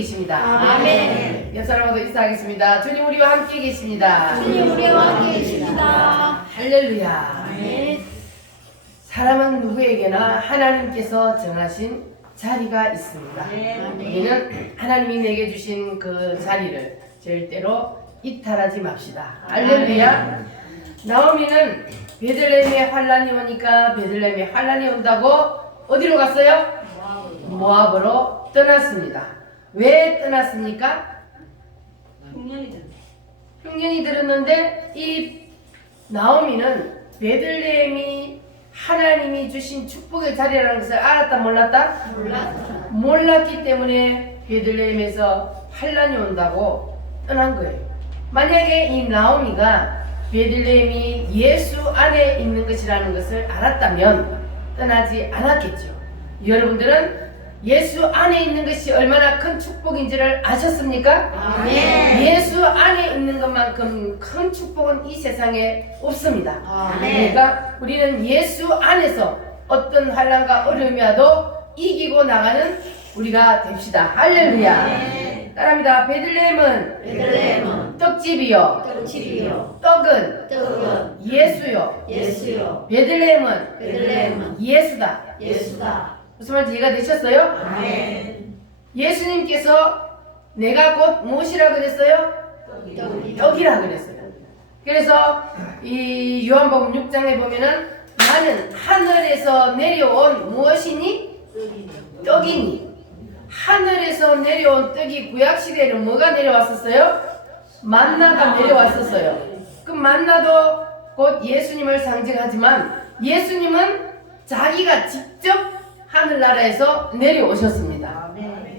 계십니다. 아멘. 옆 사람하고 인사하겠습니다. 주님 우리와 함께 계십니다. 주님 우리와 함께 계십니다. 할렐루야. 아멘. 사람은 누구에게나 하나님께서 정하신 자리가 있습니다. 아멘. 우리는 하나님이 내게 주신 그 자리를 절대로 이탈하지 맙시다. 할렐루야. 나오미는 베들레헴에 환란이 오니까 베들레헴에 환란이 온다고 어디로 갔어요? 모압으로 떠났습니다. 왜 떠났습니까? 흉년이 들었는데 이 나오미는 베들레헴이 하나님이 주신 축복의 자리라는 것을 알았다 몰랐다? 몰랐기 때문에 베들레헴에서 환란이 온다고 떠난 거예요. 만약에 이 나오미가 베들레헴이 예수 안에 있는 것이라는 것을 알았다면 떠나지 않았겠죠. 여러분들은 예수 안에 있는 것이 얼마나 큰 축복인지를 아셨습니까? 아멘. 예수 안에 있는 것만큼 큰 축복은 이 세상에 없습니다. 아멘. 그러니까 우리는 예수 안에서 어떤 환난과 어려움이 와도 이기고 나가는 우리가 됩시다. 할렐루야. 아멘. 따라합니다. 베들레헴은 베들레헴은 떡집이요. 떡집이요. 떡은 떡은 예수요. 예수요. 베들레헴은 베들레헴은 예수다. 예수다. 무슨 말인지 이해가 되셨어요? 아멘. 예수님께서 내가 곧 무엇이라 그랬어요? 떡이라 그랬어요. 그래서 이 요한복음 6장에 보면은 나는 하늘에서 내려온 무엇이니? 떡이니. 하늘에서 내려온 떡이 구약시대에는 뭐가 내려왔었어요? 만나가 내려왔었어요. 그 만나도 곧 예수님을 상징하지만 예수님은 자기가 직접 하늘나라에서 내려오셨습니다.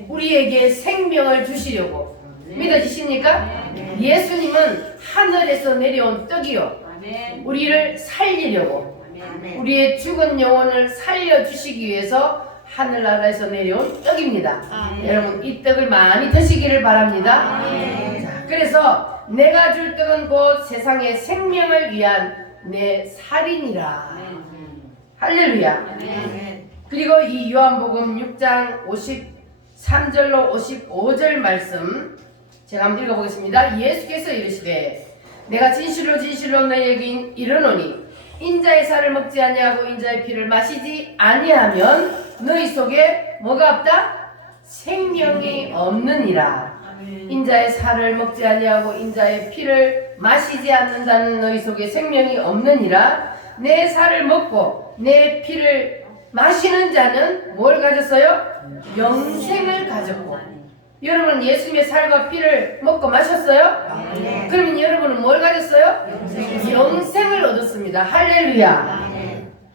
우리에게 생명을 주시려고. 믿어지십니까? 예수님은 하늘에서 내려온 떡이요. 우리를 살리려고. 우리의 죽은 영혼을 살려주시기 위해서 하늘나라에서 내려온 떡입니다. 여러분 이 떡을 많이 드시기를 바랍니다. 자, 그래서 내가 줄 떡은 곧 세상의 생명을 위한 내 살이니라. 할렐루야. 그리고 이 요한복음 6장 53절로 55절 말씀 제가 한번 읽어보겠습니다. 예수께서 이르시되 내가 진실로 진실로 너희에게 이르노니 인자의 살을 먹지 아니하고 인자의 피를 마시지 아니하면 너희 속에 뭐가 없다? 생명이 없느니라. 인자의 살을 먹지 아니하고 인자의 피를 마시지 않는다는 너희 속에 생명이 없느니라. 내 살을 먹고 내 피를 마시는 자는 뭘 가졌어요? 영생을 가졌고. 여러분은 예수님의 살과 피를 먹고 마셨어요? 그러면 여러분은 뭘 가졌어요? 영생을 얻었습니다. 할렐루야.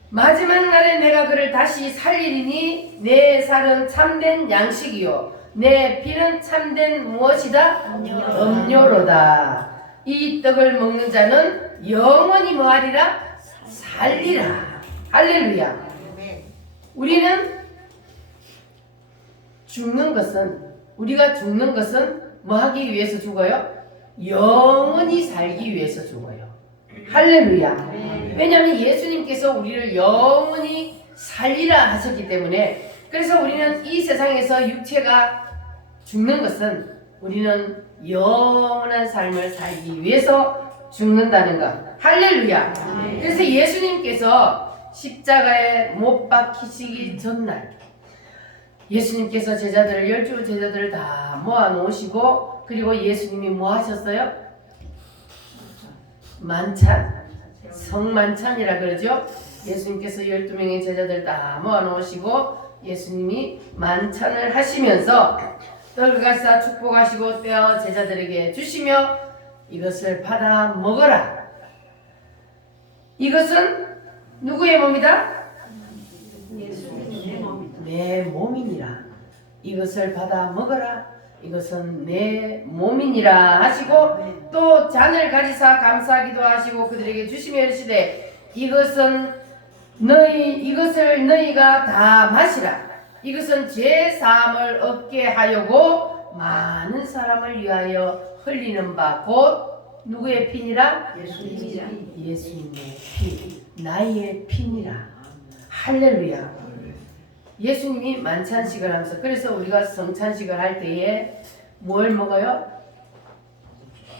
마지막 날에 내가 그를 다시 살리리니 내 살은 참된 양식이요 내 피는 참된 무엇이다? 음료로다. 이 떡을 먹는 자는 영원히 뭐하리라? 살리라. 할렐루야. 우리는 우리가 죽는 것은 뭐 하기 위해서 죽어요? 영원히 살기 위해서 죽어요. 할렐루야. 왜냐하면 예수님께서 우리를 영원히 살리라 하셨기 때문에. 그래서 우리는 이 세상에서 육체가 죽는 것은 우리는 영원한 삶을 살기 위해서 죽는다는 것. 할렐루야. 그래서 예수님께서 십자가에 못 박히시기 전날 예수님께서 열두 제자들을 다 모아 놓으시고 그리고 예수님이 뭐 하셨어요? 만찬, 성만찬이라 그러죠. 예수님께서 12명의 제자들 다 모아 놓으시고 예수님이 만찬을 하시면서 떡을 가사 축복하시고 떼어 제자들에게 주시며 이것을 받아 먹어라. 이것은 누구의 몸이다? 내 몸이니라. 이것을 받아 먹어라. 이것은 내 몸이니라 하시고 또 잔을 가지사 감사하기도 하시고 그들에게 주시며 이르시되 이것을 너희가 다 마시라. 이것은 죄 사함을 얻게 하려고 많은 사람을 위하여 흘리는 바 곧 누구의 피니라? 예수님의 피, 나의 피니라. 할렐루야. 예수님이 만찬식을 하면서 그래서 우리가 성찬식을 할 때에 뭘 먹어요?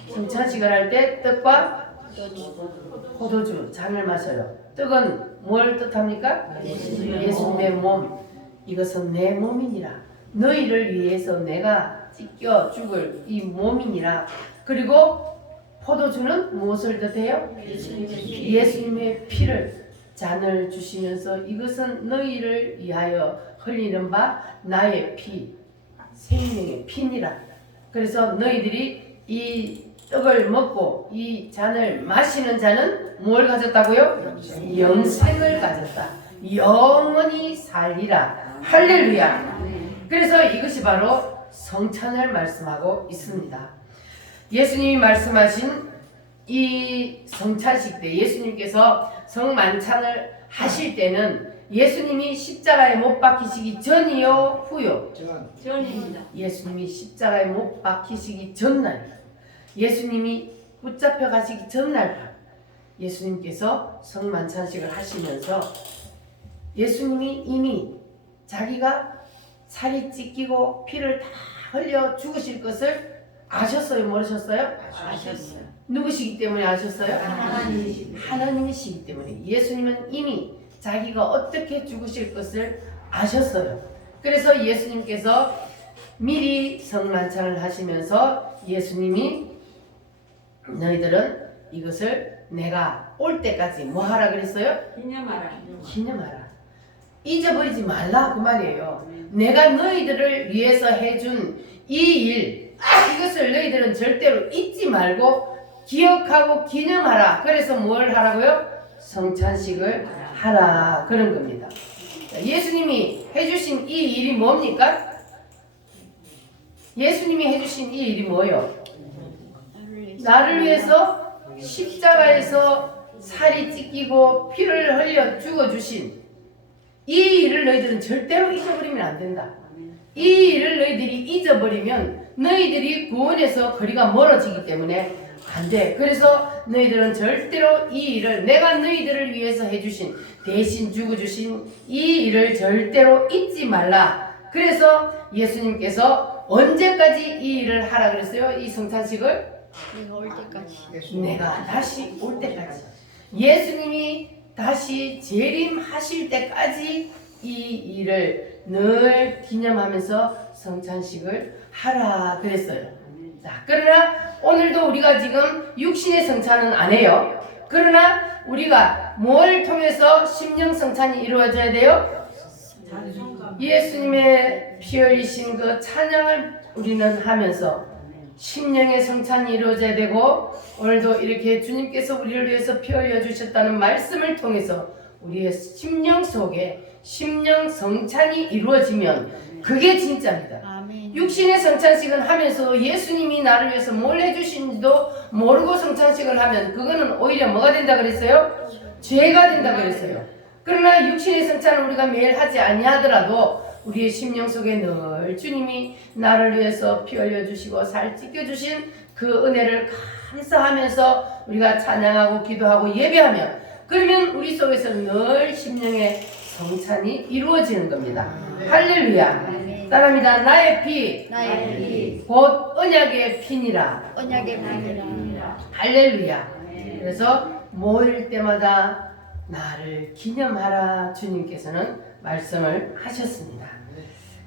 성찬식을 할 때 떡과 포도주 잔을 마셔요. 떡은 뭘 뜻합니까? 예수님의 몸. 이것은 내 몸이니라. 너희를 위해서 내가 찢겨 죽을 이 몸이니라. 그리고 포도주는 무엇을 뜻해요? 예수님의 피를 잔을 주시면서 이것은 너희를 위하여 흘리는 바 나의 피, 생명의 피니라. 그래서 너희들이 이 떡을 먹고 이 잔을 마시는 자는 뭘 가졌다고요? 영생을 가졌다. 영원히 살리라. 할렐루야. 그래서 이것이 바로 성찬을 말씀하고 있습니다. 예수님이 말씀하신 이 성찬식 때 예수님께서 성만찬을 하실 때는 예수님이 십자가에 못 박히시기 전이요 후요? 전입니다. 예수님이 십자가에 못 박히시기 전날, 예수님이 붙잡혀 가시기 전날 예수님께서 성만찬식을 하시면서 예수님이 이미 자기가 살이 찢기고 피를 다 흘려 죽으실 것을 아셨어요? 모르셨어요? 아셨어요. 누구시기 때문에 아셨어요? 하나님이십니다. 하나님이시기 때문에. 예수님은 이미 자기가 어떻게 죽으실 것을 아셨어요. 그래서 예수님께서 미리 성만찬을 하시면서 예수님이 너희들은 이것을 내가 올 때까지 뭐 하라 그랬어요? 기념하라. 기념하라. 잊어버리지 말라 그 말이에요. 내가 너희들을 위해서 해준 이 일, 이것을 너희들은 절대로 잊지 말고 기억하고 기념하라. 그래서 뭘 하라고요? 성찬식을 하라. 그런 겁니다. 예수님이 해주신 이 일이 뭡니까? 예수님이 해주신 이 일이 뭐예요? 나를 위해서 십자가에서 살이 찢기고 피를 흘려 죽어주신 이 일을 너희들은 절대로 잊어버리면 안 된다. 이 일을 너희들이 잊어버리면 너희들이 구원에서 거리가 멀어지기 때문에 안 돼. 그래서 너희들은 절대로 이 일을, 내가 너희들을 위해서 해주신, 대신 죽어주신 이 일을 절대로 잊지 말라. 그래서 예수님께서 언제까지 이 일을 하라 그랬어요? 이 성찬식을? 내가 올 때까지. 내가 다시 올 때까지. 예수님이 다시 재림하실 때까지 이 일을 늘 기념하면서 성찬식을 하라 그랬어요. 자, 그러나 오늘도 우리가 지금 육신의 성찬은 안 해요. 그러나 우리가 뭘 통해서 심령 성찬이 이루어져야 돼요? 예수님의 피 흘리신 그 찬양을 우리는 하면서 심령의 성찬이 이루어져야 되고, 오늘도 이렇게 주님께서 우리를 위해서 피 흘려 주셨다는 말씀을 통해서 우리의 심령 속에 심령 성찬이 이루어지면 그게 진짜입니다. 아멘. 육신의 성찬식은 하면서 예수님이 나를 위해서 뭘 해주신지도 모르고 성찬식을 하면 그거는 오히려 뭐가 된다 그랬어요? 죄가 된다 그랬어요. 그러나 육신의 성찬을 우리가 매일 하지 아니하더라도 우리의 심령 속에 늘 주님이 나를 위해서 피 흘려주시고 살 찢겨주신 그 은혜를 감사하면서 우리가 찬양하고 기도하고 예배하면, 그러면 우리 속에서 늘 심령의 성찬이 이루어지는 겁니다. 할렐루야. 따라합니다. 나의 피, 나의 피, 곧 언약의 피니라. 언약의 피니라. 할렐루야. 그래서 모일 때마다 나를 기념하라 주님께서는 말씀을 하셨습니다.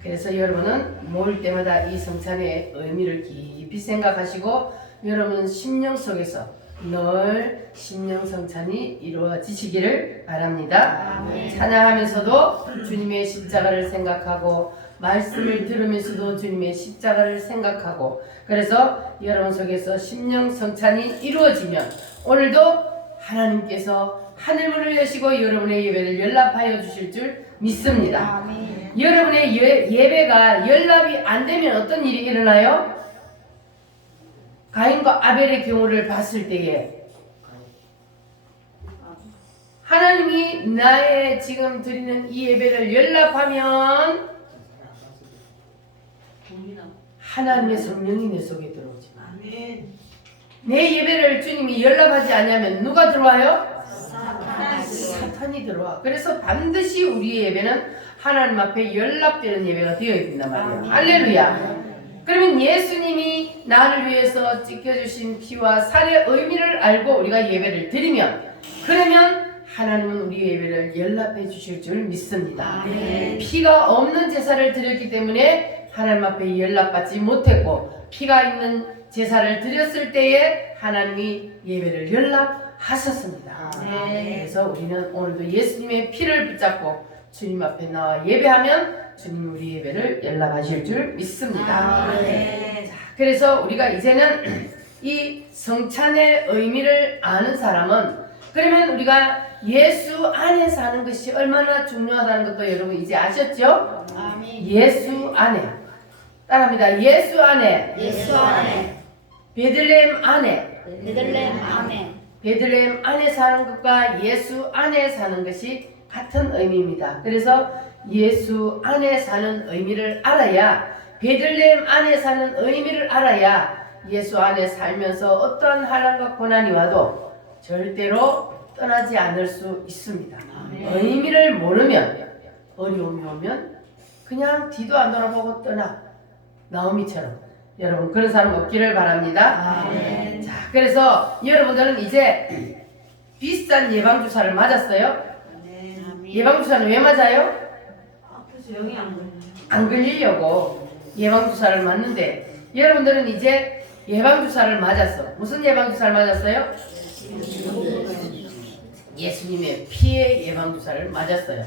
그래서 여러분은 모일 때마다 이 성찬의 의미를 깊이 생각하시고 여러분 심령 속에서 늘 심령 성찬이 이루어지시기를 바랍니다. 찬양하면서도 주님의 십자가를 생각하고 말씀을 들으면서도 주님의 십자가를 생각하고, 그래서 여러분 속에서 심령 성찬이 이루어지면 오늘도 하나님께서 하늘문을 여시고 여러분의 예배를 연락하여 주실 줄 믿습니다. 아멘. 여러분의 예배가 연락이 안 되면 어떤 일이 일어나요? 가인과 아벨의 경우를 봤을 때에 하나님이 나의 지금 드리는 이 예배를 연락하면 하나님의 성령이 내 속에 들어오지. 내 예배를 주님이 연락하지 않으면 누가 들어와요? 사탄이 들어와. 그래서 반드시 우리의 예배는 하나님 앞에 연락되는 예배가 되어야 된단 말이에요. 할렐루야. 그러면 예수님이 나를 위해서 찢겨주신 피와 살의 의미를 알고 우리가 예배를 드리면, 그러면 하나님은 우리의 예배를 연락해 주실 줄 믿습니다. 피가 없는 제사를 드렸기 때문에 하나님 앞에 연락받지 못했고, 피가 있는 제사를 드렸을 때에 하나님이 예배를 연락하셨습니다. 그래서 우리는 오늘도 예수님의 피를 붙잡고 주님 앞에 나와 예배하면 주님 우리 예배를 연락하실 줄 믿습니다. 자, 그래서 우리가 이제는 이 성찬의 의미를 아는 사람은, 그러면 우리가 예수 안에 사는 것이 얼마나 중요하다는 것도 여러분 이제 아셨죠? 아멘. 예수 안에. 따라합니다. 예수 안에. 예수 안에. 베들레헴 안에. 베들레헴 안에. 베들레헴 안에 사는 것과 예수 안에 사는 것이 같은 의미입니다. 그래서 예수 안에 사는 의미를 알아야, 베들레헴 안에 사는 의미를 알아야 예수 안에 살면서 어떠한 환난과 고난이 와도 절대로 떠나지 않을 수 있습니다. 의미를 모르면, 어려움이 오면 그냥 뒤도 안 돌아보고 떠나. 나오미처럼. 여러분 그런 사람 없기를 바랍니다. 자, 그래서 여러분들은 이제 비싼 예방주사를 맞았어요. 예방주사는 왜 맞아요? 영이 안 걸려. 안 걸리려고 예방주사를 맞는데, 여러분들은 이제 예방주사를 맞았어. 무슨 예방주사를 맞았어요? 예수님의 피의 예방주사를 맞았어요.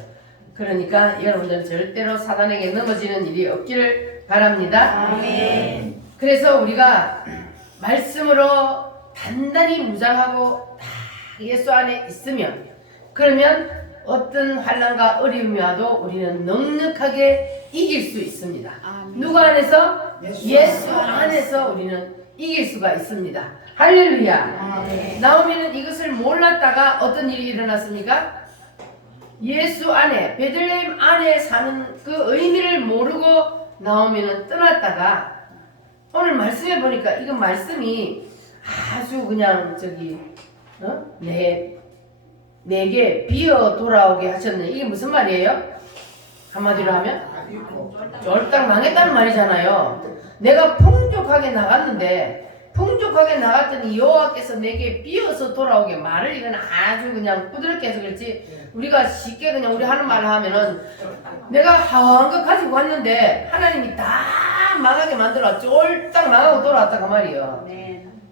그러니까 여러분들은 절대로 사단에게 넘어지는 일이 없기를 바랍니다. 그래서 우리가 말씀으로 단단히 무장하고 다 예수 안에 있으면, 그러면 어떤 환난과 어려움이 와도 우리는 넉넉하게 이길 수 있습니다. 누구 안에서? 예수 안에서 우리는 이길 수가 있습니다. 할렐루야. 나오미는 이것을 몰랐다가 어떤 일이 일어났습니까? 예수 안에, 베들레헴 안에 사는 그 의미를 모르고 나오미는 떠났다가, 오늘 말씀해 보니까 이거 말씀이 아주 그냥 내게 비어 돌아오게 하셨네. 이게 무슨 말이에요? 한마디로 하면 쫄딱 망했다는 말이잖아요. 내가 풍족하게 나갔더니 여호와께서 내게 비어서 돌아오게. 말을 이건 아주 그냥 부드럽게 해서 그렇지, 우리가 쉽게 그냥 우리 하는 말을 하면은 내가 하한 거 가지고 왔는데 하나님이 다 망하게 만들어 쫄딱 망하고 돌아왔다 그 말이에요.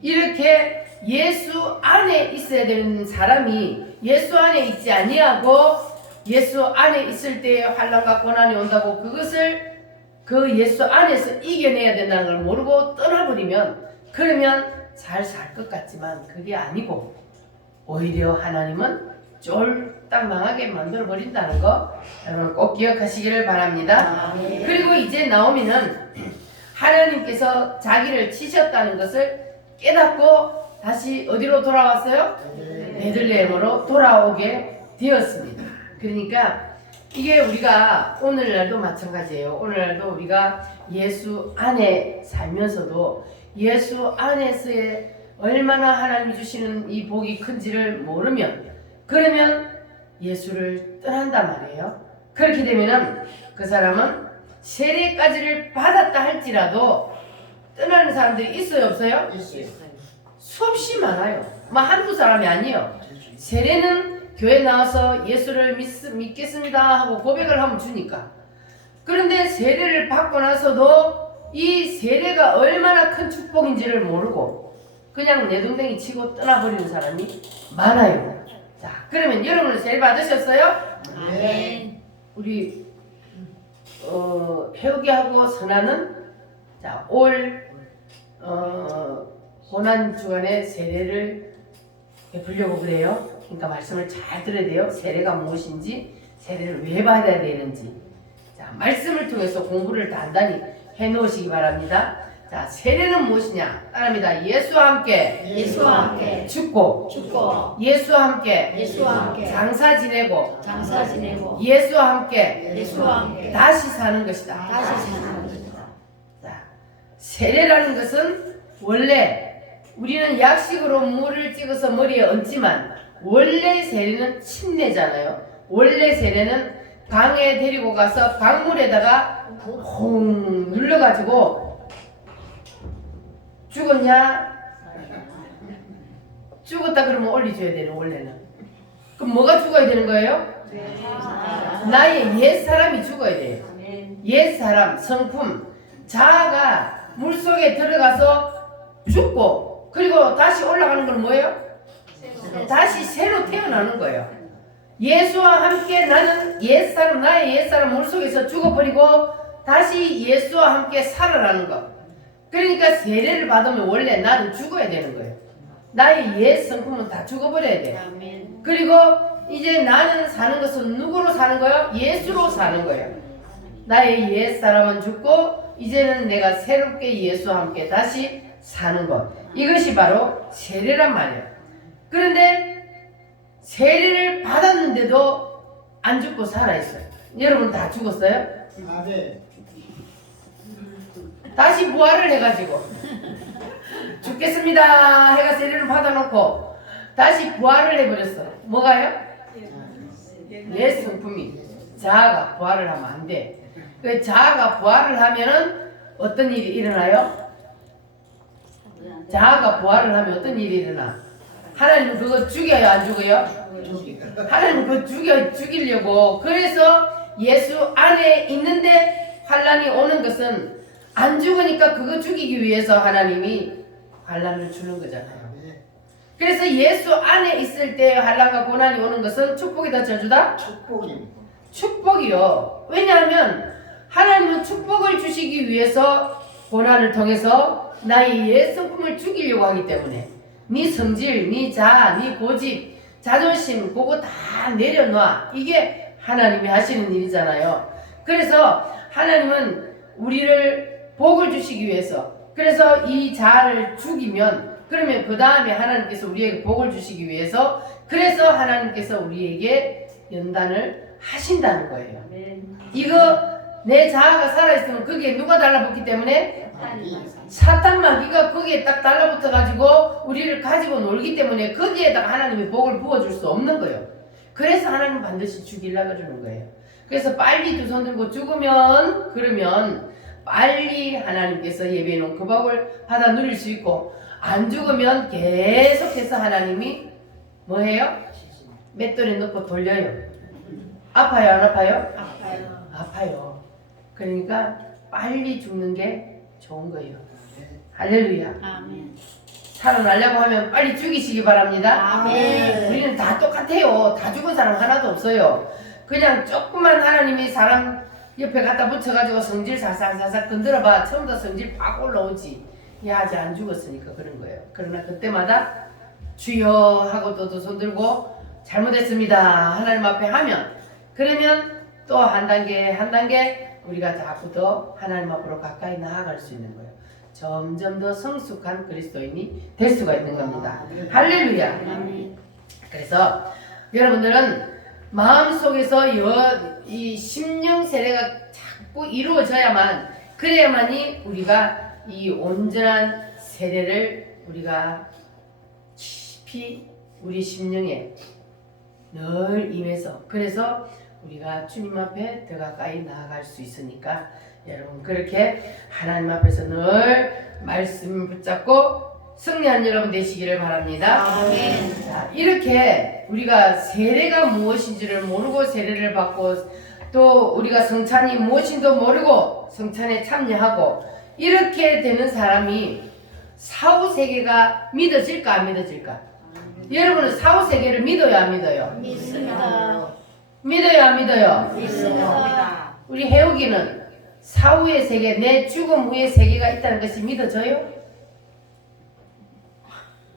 이렇게 예수 안에 있어야 되는 사람이 예수 안에 있지 아니하고 예수 안에 있을 때에 환난과 고난이 온다고 그것을 그 예수 안에서 이겨내야 된다는 걸 모르고 떠나버리면, 그러면 잘 살 것 같지만 그게 아니고 오히려 하나님은 쫄딱 망하게 만들어 버린다는 거 여러분 꼭 기억하시기를 바랍니다. 그리고 이제 나오미는 하나님께서 자기를 치셨다는 것을 깨닫고 다시 어디로 돌아왔어요? 베들레헴으로 돌아오게 되었습니다. 그러니까 이게 우리가 오늘날도 마찬가지예요. 오늘날도 우리가 예수 안에 살면서도 예수 안에서의 얼마나 하나님이 주시는 이 복이 큰지를 모르면, 그러면 예수를 떠난단 말이에요. 그렇게 되면은 그 사람은 세례까지를 받았다 할지라도 떠나는 사람들이 있어요, 없어요? 수없이 많아요. 한두 사람이 아니에요. 세례는 교회 나와서 예수를 믿겠습니다 하고 고백을 하면 주니까. 그런데 세례를 받고 나서도 이 세례가 얼마나 큰 축복인지를 모르고 그냥 내동댕이 치고 떠나버리는 사람이 많아요. 자, 그러면 여러분은 세례 받으셨어요? 아멘. 우리 회우기하고 선아는 자, 올 고난 주간에 세례를 베풀려고 그래요. 그러니까 말씀을 잘 들어야 돼요. 세례가 무엇인지, 세례를 왜 받아야 되는지. 자, 말씀을 통해서 공부를 단단히 해놓으시기 바랍니다. 자, 세례는 무엇이냐? 따라합니다. 예수와 함께 죽고 예수와 함께 장사 지내고 예수와 함께 다시 사는 것이다. 자, 세례라는 것은 원래 우리는 약식으로 물을 찍어서 머리에 얹지만 원래 세례는 침례잖아요. 원래 세례는 강에 데리고 가서 강물에다가 콩 눌러가지고 죽었냐? 죽었다 그러면 올려줘야 되는 원래는. 그럼 뭐가 죽어야 되는 거예요? 나의 옛 사람이 죽어야 돼요. 옛 사람, 성품, 자아가 물속에 들어가서 죽고 그리고 다시 올라가는 건 뭐예요? 다시 새로 태어나는 거예요. 예수와 함께 나는 옛사람, 나의 옛사람 물속에서 죽어버리고 다시 예수와 함께 살아나는 것. 그러니까 세례를 받으면 원래 나는 죽어야 되는 거예요. 나의 옛 성품은 다 죽어버려야 돼요. 그리고 이제 나는 사는 것은 누구로 사는 거예요? 예수로 사는 거예요. 나의 옛사람은 죽고 이제는 내가 새롭게 예수와 함께 다시 사는 것. 이것이 바로 세례란 말이에요. 그런데 세례를 받았는데도 안 죽고 살아있어요. 여러분 다 죽었어요? 다시 부활을 해가지고 죽겠습니다 해가 세례를 받아놓고 다시 부활을 해버렸어. 뭐가요? 내 성품이. 자아가 부활을 하면 안 돼. 그 자아가 부활을 하면은 어떤 일이 일어나요? 자아가 부활을 하면 어떤 일이 일어나? 하나님은 그거 죽여요, 안 죽어요? 하나님은 그거 죽이려고. 그래서 예수 안에 있는데 환란이 오는 것은 안 죽으니까 그거 죽이기 위해서 하나님이 환란을 주는 거잖아요. 그래서 예수 안에 있을 때 환란과 고난이 오는 것은 축복이다, 저주다? 축복이요. 왜냐하면 하나님은 축복을 주시기 위해서 고난을 통해서 나의 옛 성품을 죽이려고 하기 때문에 네 성질, 네 자아, 네 고집, 자존심 그거 다 내려놔. 이게 하나님이 하시는 일이잖아요. 그래서 하나님은 우리를 복을 주시기 위해서, 그래서 이 자아를 죽이면 그러면 그 다음에 하나님께서 우리에게 복을 주시기 위해서, 그래서 하나님께서 우리에게 연단을 하신다는 거예요. 이거 내 자아가 살아있으면 거기에 누가 달라붙기 때문에? 사탄 마귀가 거기에 딱 달라붙어 가지고 우리를 가지고 놀기 때문에 거기에다가 하나님이 복을 부어줄 수 없는 거예요. 그래서 하나님 반드시 죽이려고 그러는 거예요. 그래서 빨리 두 손 들고 죽으면, 그러면 빨리 하나님께서 예배해 놓은 그 복을 받아 누릴 수 있고, 안 죽으면 계속해서 하나님이 뭐 해요? 맷돌에 넣고 돌려요. 아파요, 안 아파요? 아파요. 그러니까 빨리 죽는 게 좋은 거예요. 할렐루야. 아멘. 살아나려고 하면 빨리 죽이시기 바랍니다. 아멘. 우리는 다 똑같아요. 다 죽은 사람 하나도 없어요. 그냥 조그만 하나님이 사람 옆에 갖다 붙여가지고 성질 살살살살 건드려봐. 처음부터 성질 팍 올라오지. 야, 아직 안 죽었으니까 그런 거예요. 그러나 그때마다 주여 하고 또 두 손 들고 잘못했습니다 하나님 앞에 하면, 그러면 또 한 단계 한 단계 우리가 자꾸 더 하나님 앞으로 가까이 나아갈 수 있는 거예요. 점점 더 성숙한 그리스도인이 될 수가 있는 겁니다. 할렐루야. 그래서 여러분들은 마음속에서 이 심령 세례가 자꾸 이루어져야만, 그래야만이 우리가 이 온전한 세례를 우리가 깊이 우리 심령에 늘 임해서, 그래서 우리가 주님 앞에 더 가까이 나아갈 수 있으니까 여러분 그렇게 하나님 앞에서 늘 말씀 붙잡고 승리한 여러분 되시기를 바랍니다. 아멘. 자, 이렇게 우리가 세례가 무엇인지를 모르고 세례를 받고, 또 우리가 성찬이 무엇인지도 모르고 성찬에 참여하고, 이렇게 되는 사람이 사후세계가 믿어질까 안 믿어질까? 여러분은 사후세계를 믿어요 안 믿어요? 믿습니다. 믿어요 안 믿어요? 믿습니다. 우리 해옥이는 사후의 세계, 내 죽음 후의 세계가 있다는 것이 믿어져요?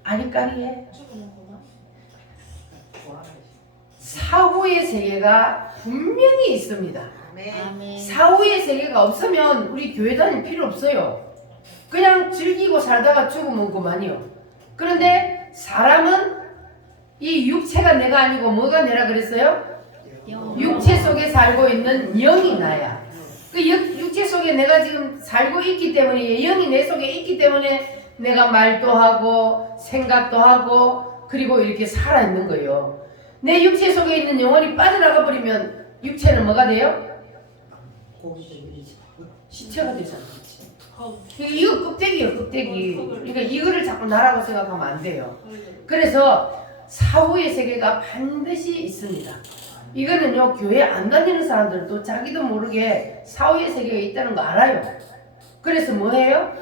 아리까리해. 사후의 세계가 분명히 있습니다. 아멘. 사후의 세계가 없으면 우리 교회 다닐 필요 없어요. 그냥 즐기고 살다가 죽으면 그만이요. 그런데 사람은 이 육체가 내가 아니고 뭐가 내라 그랬어요? 육체 속에 살고 있는 영이 나야. 그 육체 속에 내가 지금 살고 있기 때문에, 영이 내 속에 있기 때문에 내가 말도 하고 생각도 하고 그리고 이렇게 살아있는 거예요. 내 육체 속에 있는 영혼이 빠져나가 버리면 육체는 뭐가 돼요? 시체가 되잖아. 이거 껍데기예요, 껍데기. 그러니까 이거를 자꾸 나라고 생각하면 안 돼요. 그래서 사후의 세계가 반드시 있습니다. 이거는요, 교회 안 다니는 사람들도 자기도 모르게 사후의 세계가 있다는 거 알아요. 그래서 뭐 해요?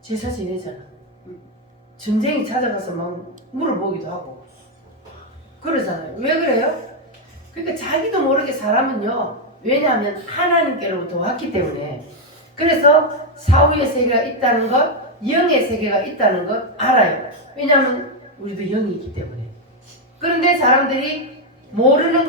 제사 지내잖아. 전쟁이 찾아가서 막 물어보기도 하고 그러잖아요. 왜 그래요? 그러니까 자기도 모르게 사람은요, 왜냐하면 하나님께로부터 왔기 때문에. 그래서 사후의 세계가 있다는 것, 영의 세계가 있다는 것 알아요. 왜냐하면 우리도 영이 있기 때문에. 그런데 사람들이 모르는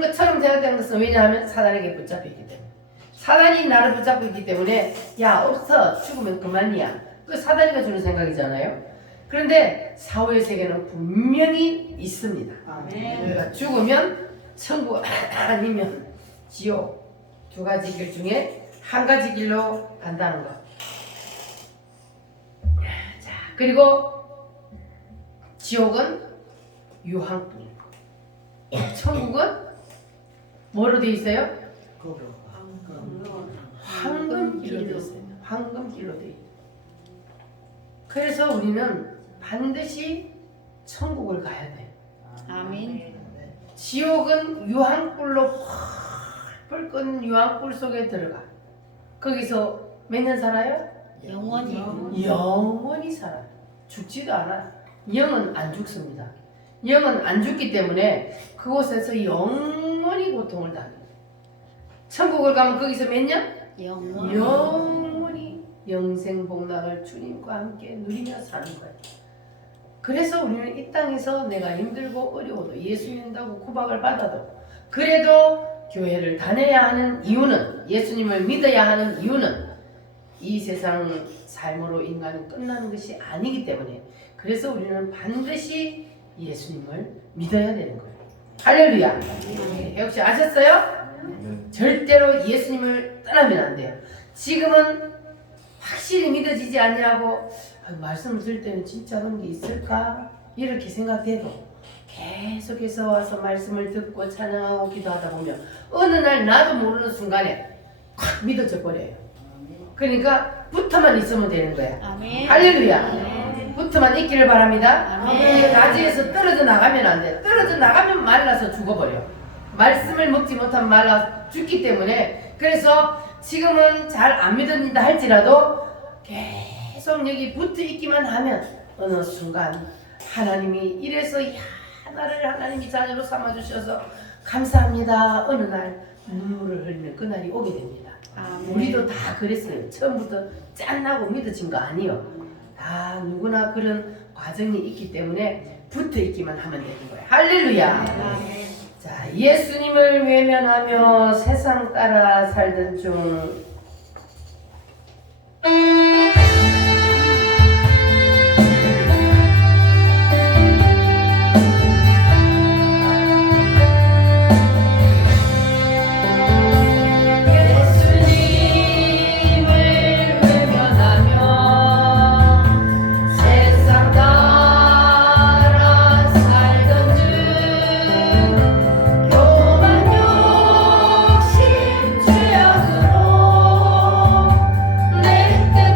것처럼 생각되는 것은 왜냐하면 사단에게 붙잡혀 있기 때문에. 사단이 나를 붙잡고 있기 때문에 야 없어 죽으면 그만이야. 그 사단이가 주는 생각이잖아요. 그런데 사후의 세계는 분명히 있습니다. 우리가 죽으면 천국 아니면 지옥, 두 가지 길 중에 한 가지 길로 간다는 것. 자, 그리고 지옥은 유황불, 천국은 뭐로 되어 있어요? 황금길로 되어 있어요. 황금길로 되어 있어요. 그래서 우리는 반드시 천국을 가야 돼. 아멘. 지옥은 유황불로 펄 끈 유황불 속에 들어가. 거기서 몇 년 살아요? 영원히. 영원히 살아요. 죽지도 않아요. 영은 안 죽습니다. 영은 안 죽기 때문에 그곳에서 영원히 고통을 당해요. 천국을 가면 거기서 몇 년? 영원히 영생복락을 주님과 함께 누리며 사는 거예요. 그래서 우리는 이 땅에서 내가 힘들고 어려워도 예수 믿는다고 구박을 받아도 그래도 교회를 다녀야 하는 이유는, 예수님을 믿어야 하는 이유는 이 세상 삶으로 인간은 끝나는 것이 아니기 때문에, 그래서 우리는 반드시 예수님을 믿어야 되는 거예요. 할렐루야. 혹시 아셨어요? 절대로 예수님을 떠나면 안 돼요. 지금은 확실히 믿어지지 아니하고 말씀을 들을 때는 진짜 그런 게 있을까? 이렇게 생각해도 계속해서 와서 말씀을 듣고 찬양하고 기도하다 보면 어느 날 나도 모르는 순간에 확 믿어져 버려요. 그러니까 붙어만 있으면 되는 거야. 아멘. 할렐루야. 붙어만 있기를 바랍니다. 아멘. 가지에서 떨어져 나가면 안 돼. 떨어져 나가면 말라서 죽어버려. 말씀을 먹지 못하면 말라 죽기 때문에. 그래서 지금은 잘 안 믿어진다 할지라도 계속 여기 붙어 있기만 하면 어느 순간 하나님이 이래서 나를 하나님이 자녀로 삼아주셔서 감사합니다. 어느 날 눈물을 흘리는 그날이 오게 됩니다. 우리도 다 그랬어요. 처음부터 짠나고 믿어진 거 아니에요. 다 누구나 그런 과정이 있기 때문에 붙어 있기만 하면 되는 거예요. 할렐루야. 자, 예수님을 외면하며 세상 따라 살던 중 내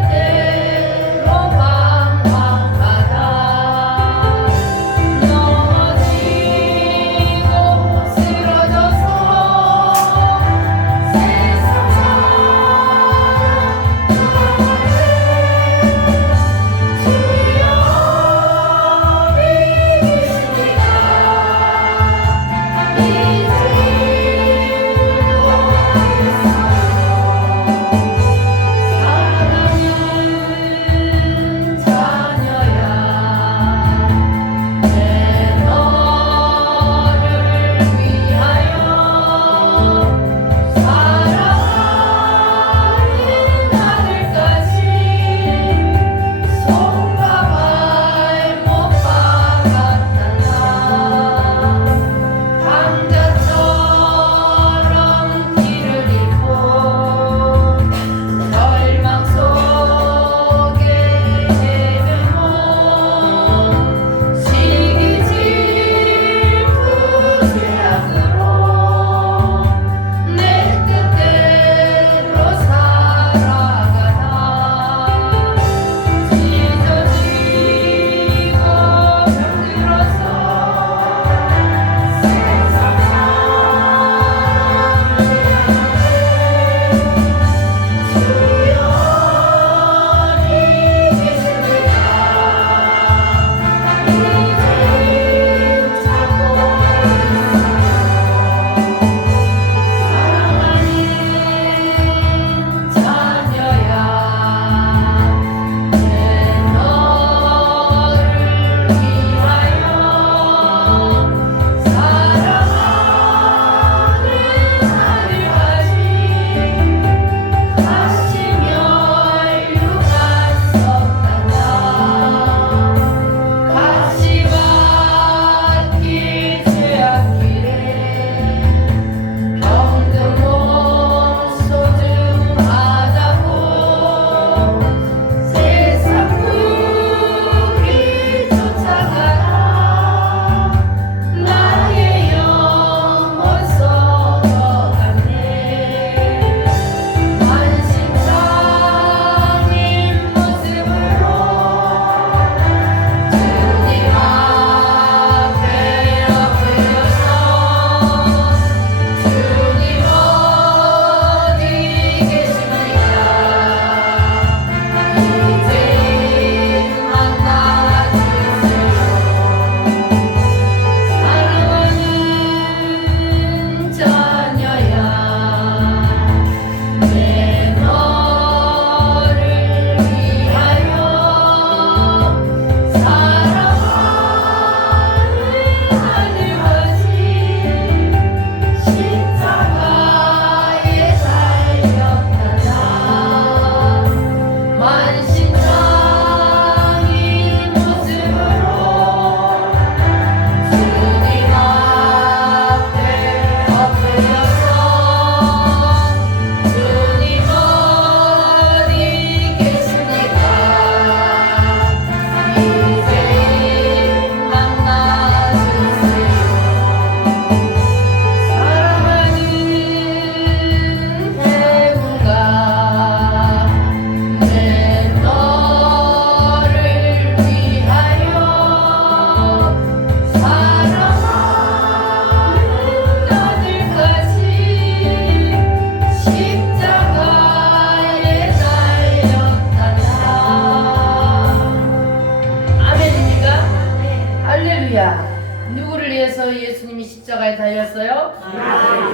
십자가에 달렸어요?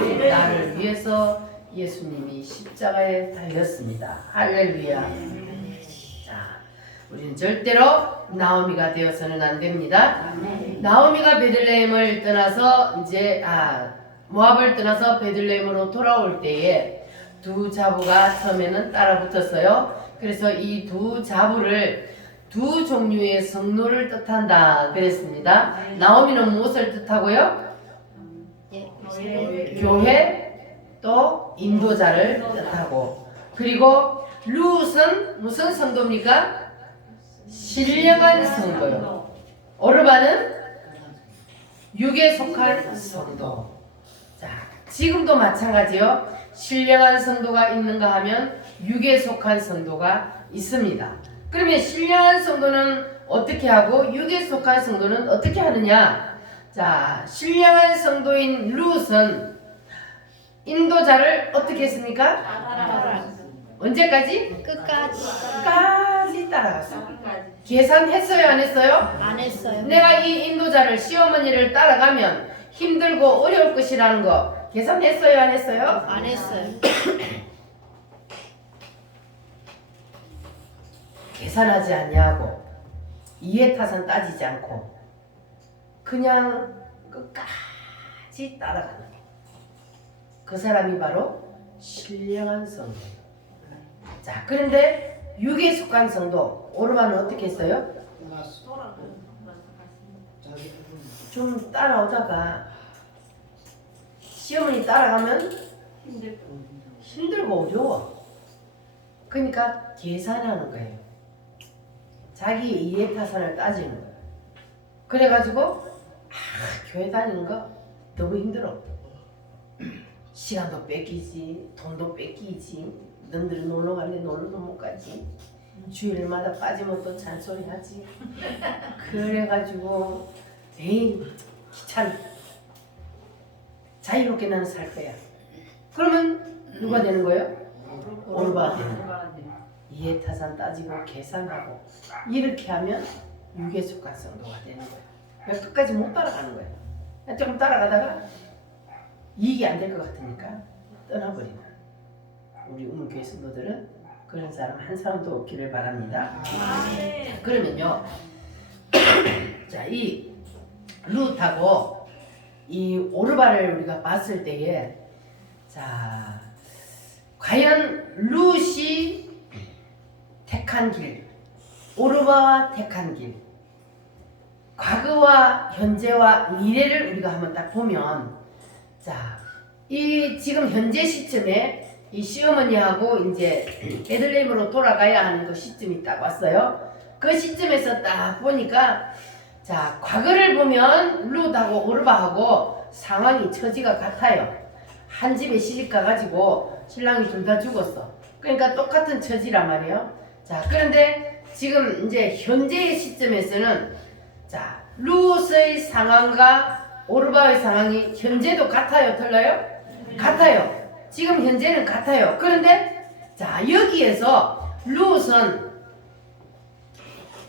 네. 나를 위해서 예수님이 십자가에 달렸습니다. 할렐루야. 자, 우리는 절대로 나오미가 되어서는 안 됩니다. 나오미가 베들레헴을 떠나서 모압을 떠나서 베들레헴으로 돌아올 때에 두 자부가 처음에는 따라 붙었어요. 그래서 이 두 자부를 두 종류의 성노를 뜻한다 그랬습니다. 나오미는 무엇을 뜻하고요? 교회 또 인도자를 뜻하고, 그리고 룻은 무슨 성도입니까? 신령한 성도요. 오르바는 육에 속한 성도. 자, 지금도 마찬가지요. 신령한 성도가 있는가 하면 육에 속한 성도가 있습니다. 그러면 신령한 성도는 어떻게 하고 육에 속한 성도는 어떻게 하느냐? 자, 신령한 성도인 룻은 인도자를 어떻게 했습니까? 언제까지? 끝까지 따라갔어. 계산했어요, 안 했어요? 안 했어요. 내가 이 인도자를 시어머니를 따라가면 힘들고 어려울 것이라는 거 계산했어요, 안 했어요? 안 했어요. 계산하지 아니하고 이해타산 따지지 않고 그냥 끝까지 따라가는 그 사람이 바로 신령한 성도예요. 자, 그런데 육에 속한 성도 오르바는 어떻게 했어요? 좀 따라오다가 시어머니 따라가면 힘들고 어려워. 그러니까 계산하는 거예요. 자기 이해타산을 따지는 거예요. 그래가지고 교회 다니는 거 너무 힘들어. 시간도 뺏기지, 돈도 뺏기지, 너희들 놀러 갈래 놀러도 못 가지, 주일마다 빠지면 또 잔소리 하지. 그래가지고 에이 귀찮아, 자유롭게 나는 살 거야. 그러면 누가 되는 거예요? 오르바 되는 거예요. 이해타산 따지고 계산하고 이렇게 하면 육에 속한 성도가 되는 거예요. 그러니까 끝까지 못 따라가는 거예요. 조금 따라가다가 이익이 안 될 것 같으니까 떠나버리는, 우리 우물교회 성도들은 그런 사람 한 사람도 없기를 바랍니다. 자, 그러면요, 자, 이 룻하고 이 오르바를 우리가 봤을 때에, 자, 과연 룻이 택한 길, 오르바와 택한 길, 과거와 현재와 미래를 우리가 한번 딱 보면, 자, 이 지금 현재 시점에 이 시어머니하고 이제 베들레헴으로 돌아가야 하는 그 시점이 딱 왔어요. 그 시점에서 딱 보니까, 자, 과거를 보면 룻하고 오르바하고 상황이 처지가 같아요. 한 집에 시집 가가지고 신랑이 둘 다 죽었어. 그러니까 똑같은 처지란 말이에요. 자, 그런데 지금 이제 현재의 시점에서는, 자, 룻의 상황과 오르바의 상황이 현재도 같아요, 틀려요? 같아요. 지금 현재는 같아요. 그런데 자, 여기에서 룻은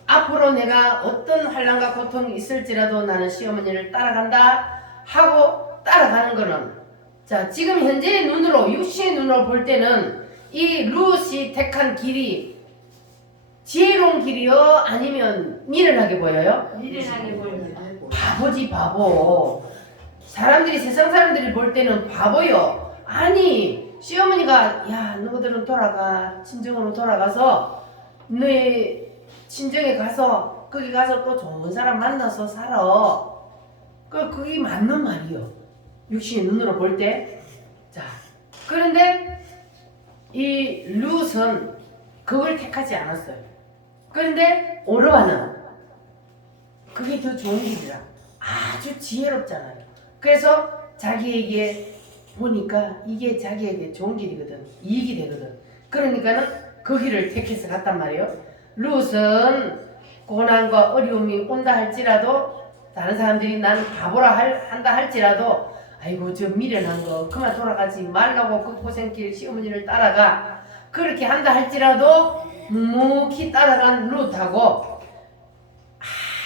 앞으로 내가 어떤 환난과 고통이 있을지라도 나는 시어머니를 따라간다 하고 따라가는 거는, 자, 지금 현재의 눈으로, 육신의 눈으로 볼 때는 이 룻이 택한 길이 지혜로운 길이요? 아니면 미련하게 보여요? 미련하게 보여요. 바보지, 바보. 사람들이, 세상 사람들이 볼 때는 바보요. 아니, 시어머니가, 야, 너희들은 돌아가, 친정으로 돌아가서 너희 친정에 가서 거기 가서 또 좋은 사람 만나서 살아. 그게 맞는 말이요, 육신의 눈으로 볼 때. 자, 그런데 이 룻은 그걸 택하지 않았어요. 그런데 오르바는 그게 더 좋은 길이라, 아주 지혜롭잖아요. 그래서 자기에게 보니까 이게 자기에게 좋은 길이거든, 이익이 되거든. 그러니까는 그 길을 택해서 갔단 말이에요. 룻은 고난과 어려움이 온다 할지라도, 다른 사람들이 나는 바보라 한다 할지라도, 아이고 저 미련한 거 그만 돌아가지 말라고 그 고생길 시어머니를 따라가, 그렇게 한다 할지라도 묵묵히 따라간 룻하고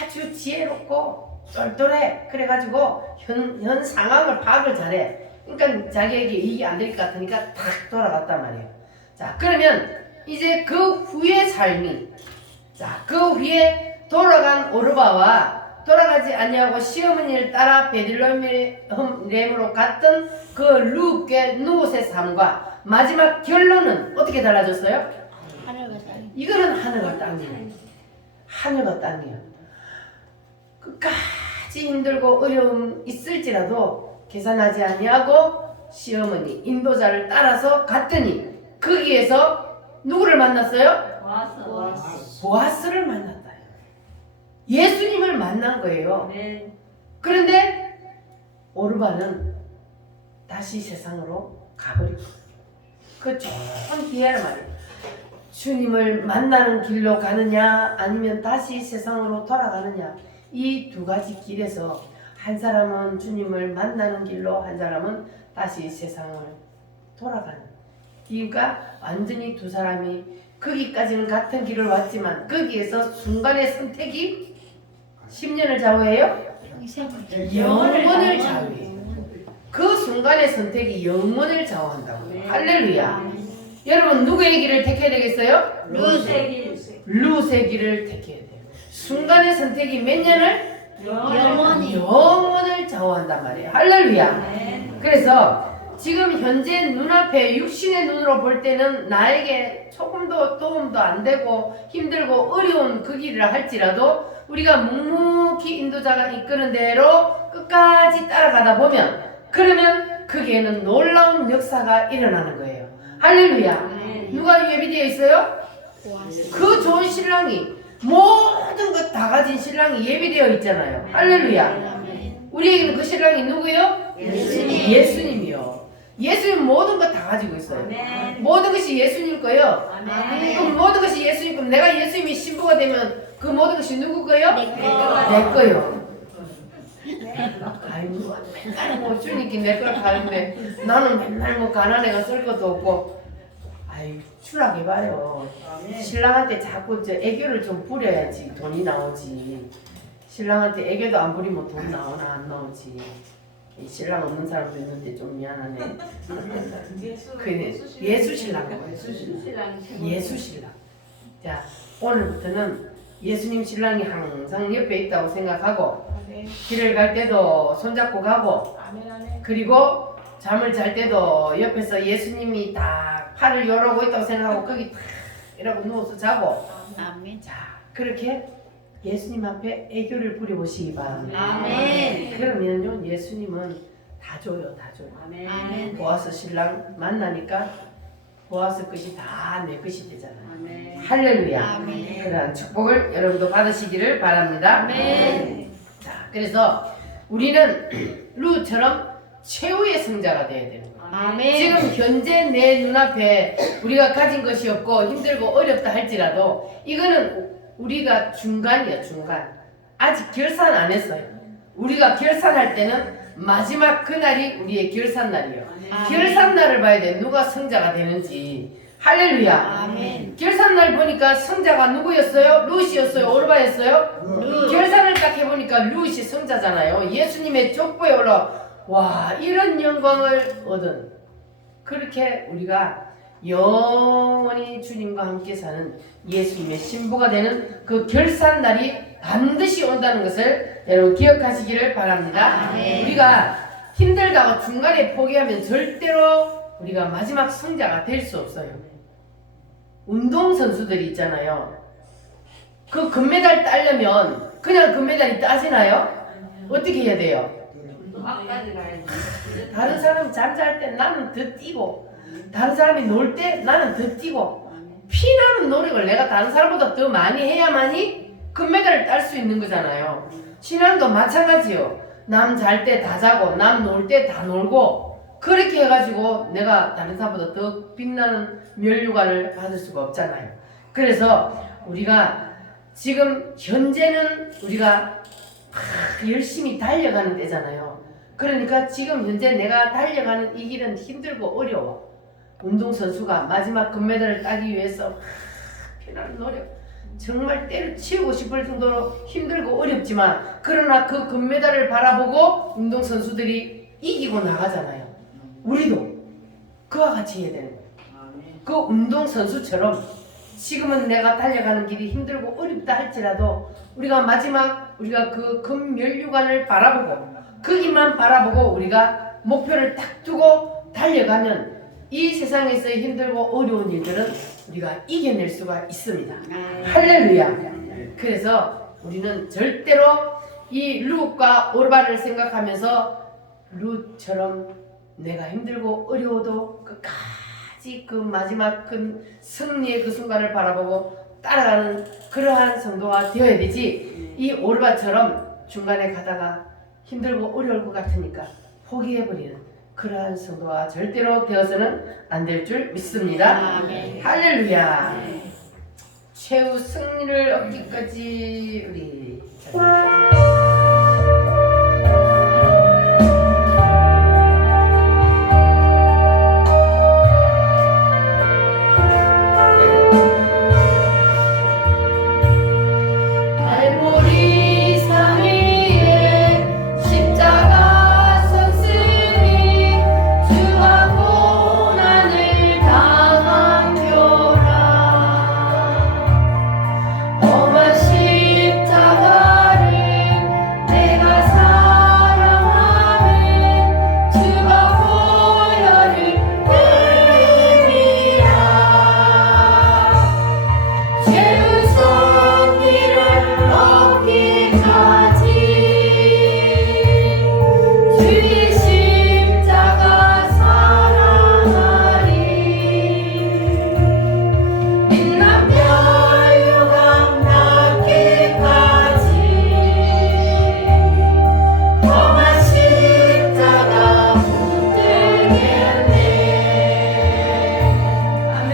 아주 지혜롭고 똘똘해. 그래가지고 현 상황을 파악을 잘해. 그러니까 자기에게 이익이 안 될 것 같으니까 탁 돌아갔단 말이에요. 자, 그러면 이제 그 후의 삶이, 자, 그 후에 돌아간 오르바와 돌아가지 아니하고 시어머니를 따라 베들레헴으로 갔던 그 룻의 삶과 마지막 결론은 어떻게 달라졌어요? 하늘과 땅. 이거는 하늘과 땅이에요. 하늘과 땅이에요. 끝까지 힘들고 어려움 있을지라도 계산하지 아니하고 시어머니 인도자를 따라서 갔더니 거기에서 누구를 만났어요? 보아스를 만났다. 예수님을 만난 거예요. 그런데 오르바는 다시 세상으로 가버리고 그 조금 뒤에란 말이에요. 주님을 만나는 길로 가느냐 아니면 다시 세상으로 돌아가느냐, 이 두 가지 길에서 한 사람은 주님을 만나는 길로, 한 사람은 다시 세상을 돌아가는, 그러니까 완전히 두 사람이 거기까지는 같은 길을 왔지만 거기에서 순간의 선택이 10년을 좌우해요? 영원을 좌우해요. 그 순간의 선택이 영원을 좌우한다고. 할렐루야. 여러분 누구의 길을 택해야 되겠어요? 룻의 길을 택해야 돼요. 순간의 선택이 몇 년을? 영원을 좌우한단 말이에요. 할렐루야. 그래서 지금 현재 눈앞에 육신의 눈으로 볼 때는 나에게 조금도 도움도 안 되고 힘들고 어려운 그 길이라 할지라도 우리가 묵묵히 인도자가 이끄는 대로 끝까지 따라가다 보면, 그러면 거기에는 놀라운 역사가 일어나는 거예요. 할렐루야. 누가 예비되어 있어요? 그 좋은 신랑이, 모든 것 다 가진 신랑이 예비되어 있잖아요. 할렐루야. 우리에게는 그 신랑이 누구예요? 예수님이요. 예수님 모든 것 다 가지고 있어요. 모든 것이 예수님 거예요. 그럼 모든 것이 예수님 거면 내가 예수님이 신부가 되면 그 모든 것이 누구 거예요? 내 거요. 아이고, 맨날 뭐 주님께 내 걸 가는데 나는 맨날 뭐 가난해가 쓸 것도 없고. 아이, 추락해봐요. 신랑한테 자꾸 저 애교를 좀 부려야지 돈이 나오지. 신랑한테 애교도 안 부리면 돈 나오나 안 나오지. 신랑 없는 사람도 있는데 좀 미안하네. 예수 신랑. 예수 신랑. 자, 오늘부터는 예수님 신랑이 항상 옆에 있다고 생각하고 길을 갈 때도 손잡고 가고, 그리고 잠을 잘 때도 옆에서 예수님이 다 팔을 열어오고 있다고 생각하고 거기 탁 이러고 누워서 자고. 아멘. 자, 그렇게 예수님 앞에 애교를 부려보시기 바랍니다. 아멘. 그러면요 예수님은 다 줘요. 다 줘요. 아멘. 보아스 신랑 만나니까 보아스 것이 다 내 것이 되잖아요. 할렐루야. 아멘. 그러한 축복을 여러분도 받으시기를 바랍니다. 아멘. 자, 그래서 우리는 룻처럼 최후의 승자가 되어야 되는 거예요. 아멘. 지금 현재 내 눈앞에 우리가 가진 것이 없고 힘들고 어렵다 할지라도 이거는 우리가 중간이야. 중간. 아직 결산 안 했어요. 우리가 결산할 때는 마지막 그날이 우리의 결산날이에요. 아멘. 결산날을 봐야 돼. 누가 승자가 되는지. 할렐루야. 아멘. 결산날 보니까 승자가 누구였어요? 룻이었어요? 오르바였어요? 룻. 결산을 딱 해보니까 룻이 승자잖아요. 예수님의 족보에 올라, 와, 이런 영광을 얻은, 그렇게 우리가 영원히 주님과 함께 사는 예수님의 신부가 되는 그 결산날이 반드시 온다는 것을 여러분 기억하시기를 바랍니다. 아멘. 우리가 힘들다고 중간에 포기하면 절대로 우리가 마지막 승자가 될 수 없어요. 운동선수들이 있잖아요. 그 금메달 따려면 그냥 금메달이 따지나요? 어떻게 해야 돼요? 다른 사람이 잠잘 때 나는 더 뛰고, 다른 사람이 놀 때 나는 더 뛰고, 피나는 노력을 내가 다른 사람보다 더 많이 해야만이 금메달을 딸 수 있는 거잖아요. 신앙도 마찬가지요. 남 잘 때 다 자고 남 놀 때 다 놀고, 그렇게 해가지고 내가 다른 사람보다 더 빛나는 면류관을 받을 수가 없잖아요. 그래서 우리가 지금 현재는 우리가 열심히 달려가는 때잖아요. 그러니까 지금 현재 내가 달려가는 이 길은 힘들고 어려워. 운동선수가 마지막 금메달을 따기 위해서 피나는 노력, 정말 때려치우고 싶을 정도로 힘들고 어렵지만 그러나 그 금메달을 바라보고 운동선수들이 이기고 나가잖아요. 우리도 그와 같이 해야 되는 거예요. 그 운동선수처럼 지금은 내가 달려가는 길이 힘들고 어렵다 할지라도 우리가 마지막 우리가 그 금면류관을 바라보고 그 길만 바라보고 우리가 목표를 딱 두고 달려가면 이 세상에서 힘들고 어려운 일들은 우리가 이겨낼 수가 있습니다. 할렐루야. 그래서 우리는 절대로 이 룻과 오르바를 생각하면서 룻처럼 내가 힘들고 어려워도 끝까지 그 마지막 그 승리의 그 순간을 바라보고 따라가는 그러한 성도가 되어야 되지, 이 오르바처럼 중간에 가다가 힘들고 어려울 것 같으니까 포기해버리는 그러한 성도가 절대로 되어서는 안 될 줄 믿습니다. 아멘. 할렐루야. 최후 승리를 얻기까지 우리 발보리 산 위에 십자가 섰으니 주와 고난을 당한 표라. 험한 십자가를 내가 사랑하면 주가 보혈을 흘리리라. 죄의 승리를 얻기까지 주의 십자가 사랑하리. 빛난 멸류관 닿기까지 험한 십자가 붙들겠네. 아멘.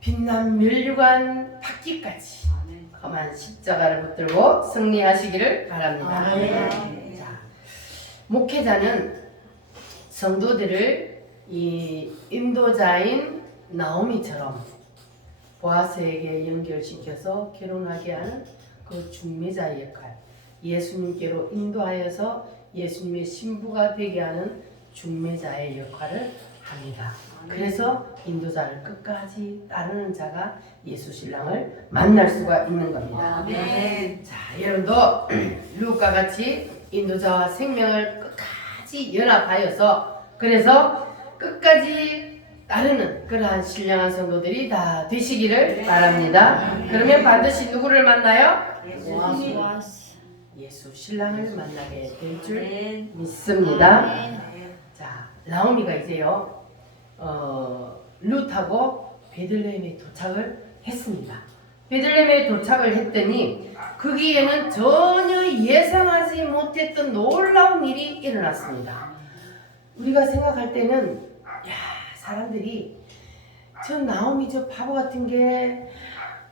빛난 멸류관 받기까지 험한 십자가를 붙들고 승리하시기를 바랍니다. 아멘. 자, 목회자는 성도들을 이 인도자인 나오미처럼 보아스에게 연결시켜서 결혼하게 하는 그 중매자의 역할, 예수님께로 인도하여서 예수님의 신부가 되게 하는 중매자의 역할을 합니다. 그래서 인도자를 끝까지 따르는 자가 예수 신랑을 만날 수가 있는 겁니다. 아멘. 자, 여러분도 룻과 같이 인도자와 생명을 끝까지 연합하여서 그래서 끝까지 따르는 그러한 신령한 성도들이 다 되시기를 바랍니다. 그러면 반드시 누구를 만나요? 예수 신랑을 만나게 될 줄 믿습니다. 자, 나오미가 이제요 룻하고 베들레헴에 도착을 했습니다. 베들레헴에 도착을 했더니 거기에는 전혀 예상하지 못했던 놀라운 일이 일어났습니다. 우리가 생각할 때는 야, 사람들이 저 나오미 저 바보 같은 게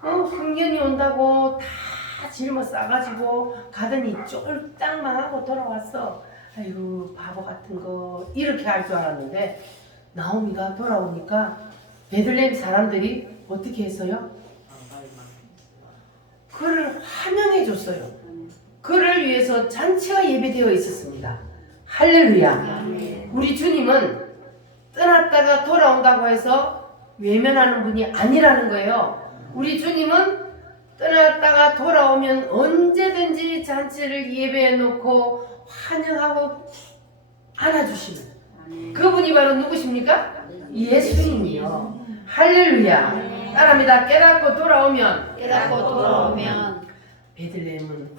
흉년이 온다고 다 짊어 싸가지고 가더니 쫄딱 망하고 돌아왔어. 아이고 바보 같은 거 이렇게 할 줄 알았는데 나오미가 돌아오니까 베들레헴 사람들이 어떻게 했어요? 그를 환영해 줬어요. 그를 위해서 잔치가 예배되어 있었습니다. 할렐루야. 우리 주님은 떠났다가 돌아온다고 해서 외면하는 분이 아니라는 거예요. 우리 주님은 떠났다가 돌아오면 언제든지 잔치를 예배해 놓고 환영하고 안아주시는 그분이 바로 누구십니까? 예수님이요. 할렐루야. 따라합니다. 깨닫고 돌아오면 베들레헴은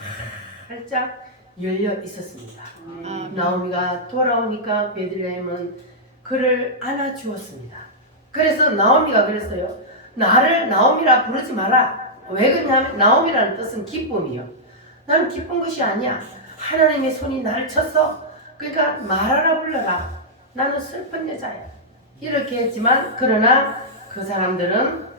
활짝 열려 있었습니다. 나오미가 돌아오니까 베들레헴은 그를 안아주었습니다. 그래서 나오미가 그랬어요. 나를 나오미라 부르지 마라. 왜 그러냐면 나오미라는 뜻은 기쁨이요. 나는 기쁜 것이 아니야. 하나님의 손이 나를 쳤어. 그러니까 말하라 불러라. 나는 슬픈 여자야. 이렇게 했지만 그러나 그 사람들은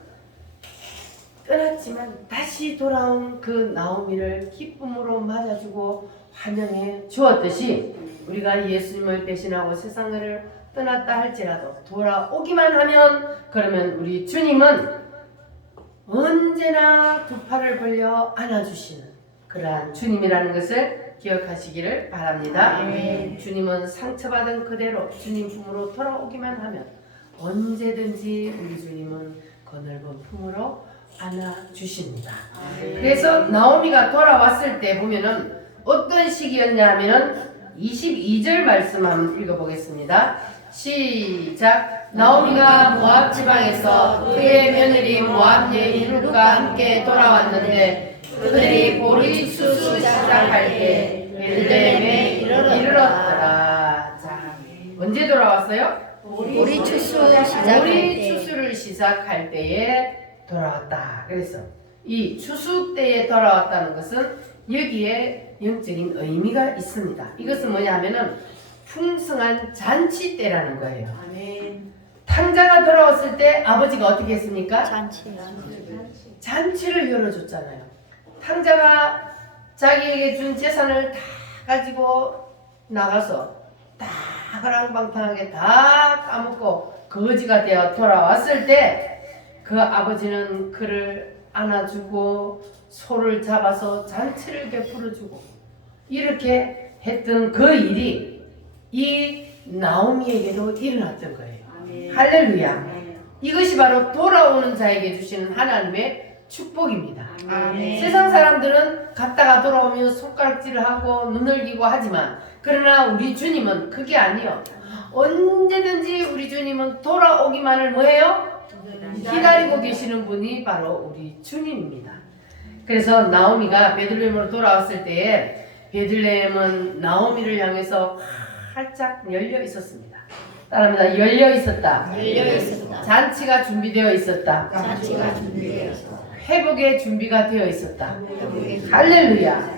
떠났지만 다시 돌아온 그 나오미를 기쁨으로 맞아주고 환영해 주었듯이 우리가 예수님을 배신하고 세상을 떠났다 할지라도 돌아오기만 하면 그러면 우리 주님은 언제나 두 팔을 벌려 안아주시는 그러한 주님이라는 것을 기억하시기를 바랍니다. 주님은 상처받은 그대로 주님 품으로 돌아오기만 하면 언제든지 우리 주님은 그 넓은 품으로 안아주십니다. 그래서 나오미가 돌아왔을 때 보면은 어떤 시기였냐 하면은 22절 말씀 한번 읽어보겠습니다. 시작. 나오미가 모압 지방에서 그의 며느리 모압 여인 룻과 함께 돌아왔는데 그들이 보리 추수 시작할 때 베들레헴에 이르렀더라. 자, 언제 돌아왔어요? 우리 추수를 시작할 보리 때 추수를 시작할 때에 돌아왔다. 그래서 이 추수 때에 돌아왔다는 것은 여기에 영적인 의미가 있습니다. 이것은 뭐냐 하면은 풍성한 잔치 때라는 거예요. 탕자가 돌아왔을 때 아버지가 어떻게 했습니까? 잔치를 열어줬잖아요. 탕자가 자기에게 준 재산을 다 가지고 나가서 다 허랑방탕하게 다 까먹고 거지가 되어 돌아왔을 때 그 아버지는 그를 안아주고 소를 잡아서 잔치를 베풀어주고 이렇게 했던 그 일이 이 나오미에게도 일어났던 거예요. 할렐루야. 이것이 바로 돌아오는 자에게 주시는 하나님의 축복입니다. 세상 사람들은 갔다가 돌아오면 손가락질을 하고 눈을 기고 하지만 그러나 우리 주님은 그게 아니요. 언제든지 우리 주님은 돌아오기만을 뭐해요? 기다리고 계시는 분이 바로 우리 주님입니다. 그래서 나오미가 베들레헴으로 돌아왔을 때에 베들레헴은 나오미를 향해서 활짝 열려 있었습니다. 따라합니다. 열려 있었다. 잔치가 준비되어 있었다. 회복의 준비가 되어 있었다. 할렐루야.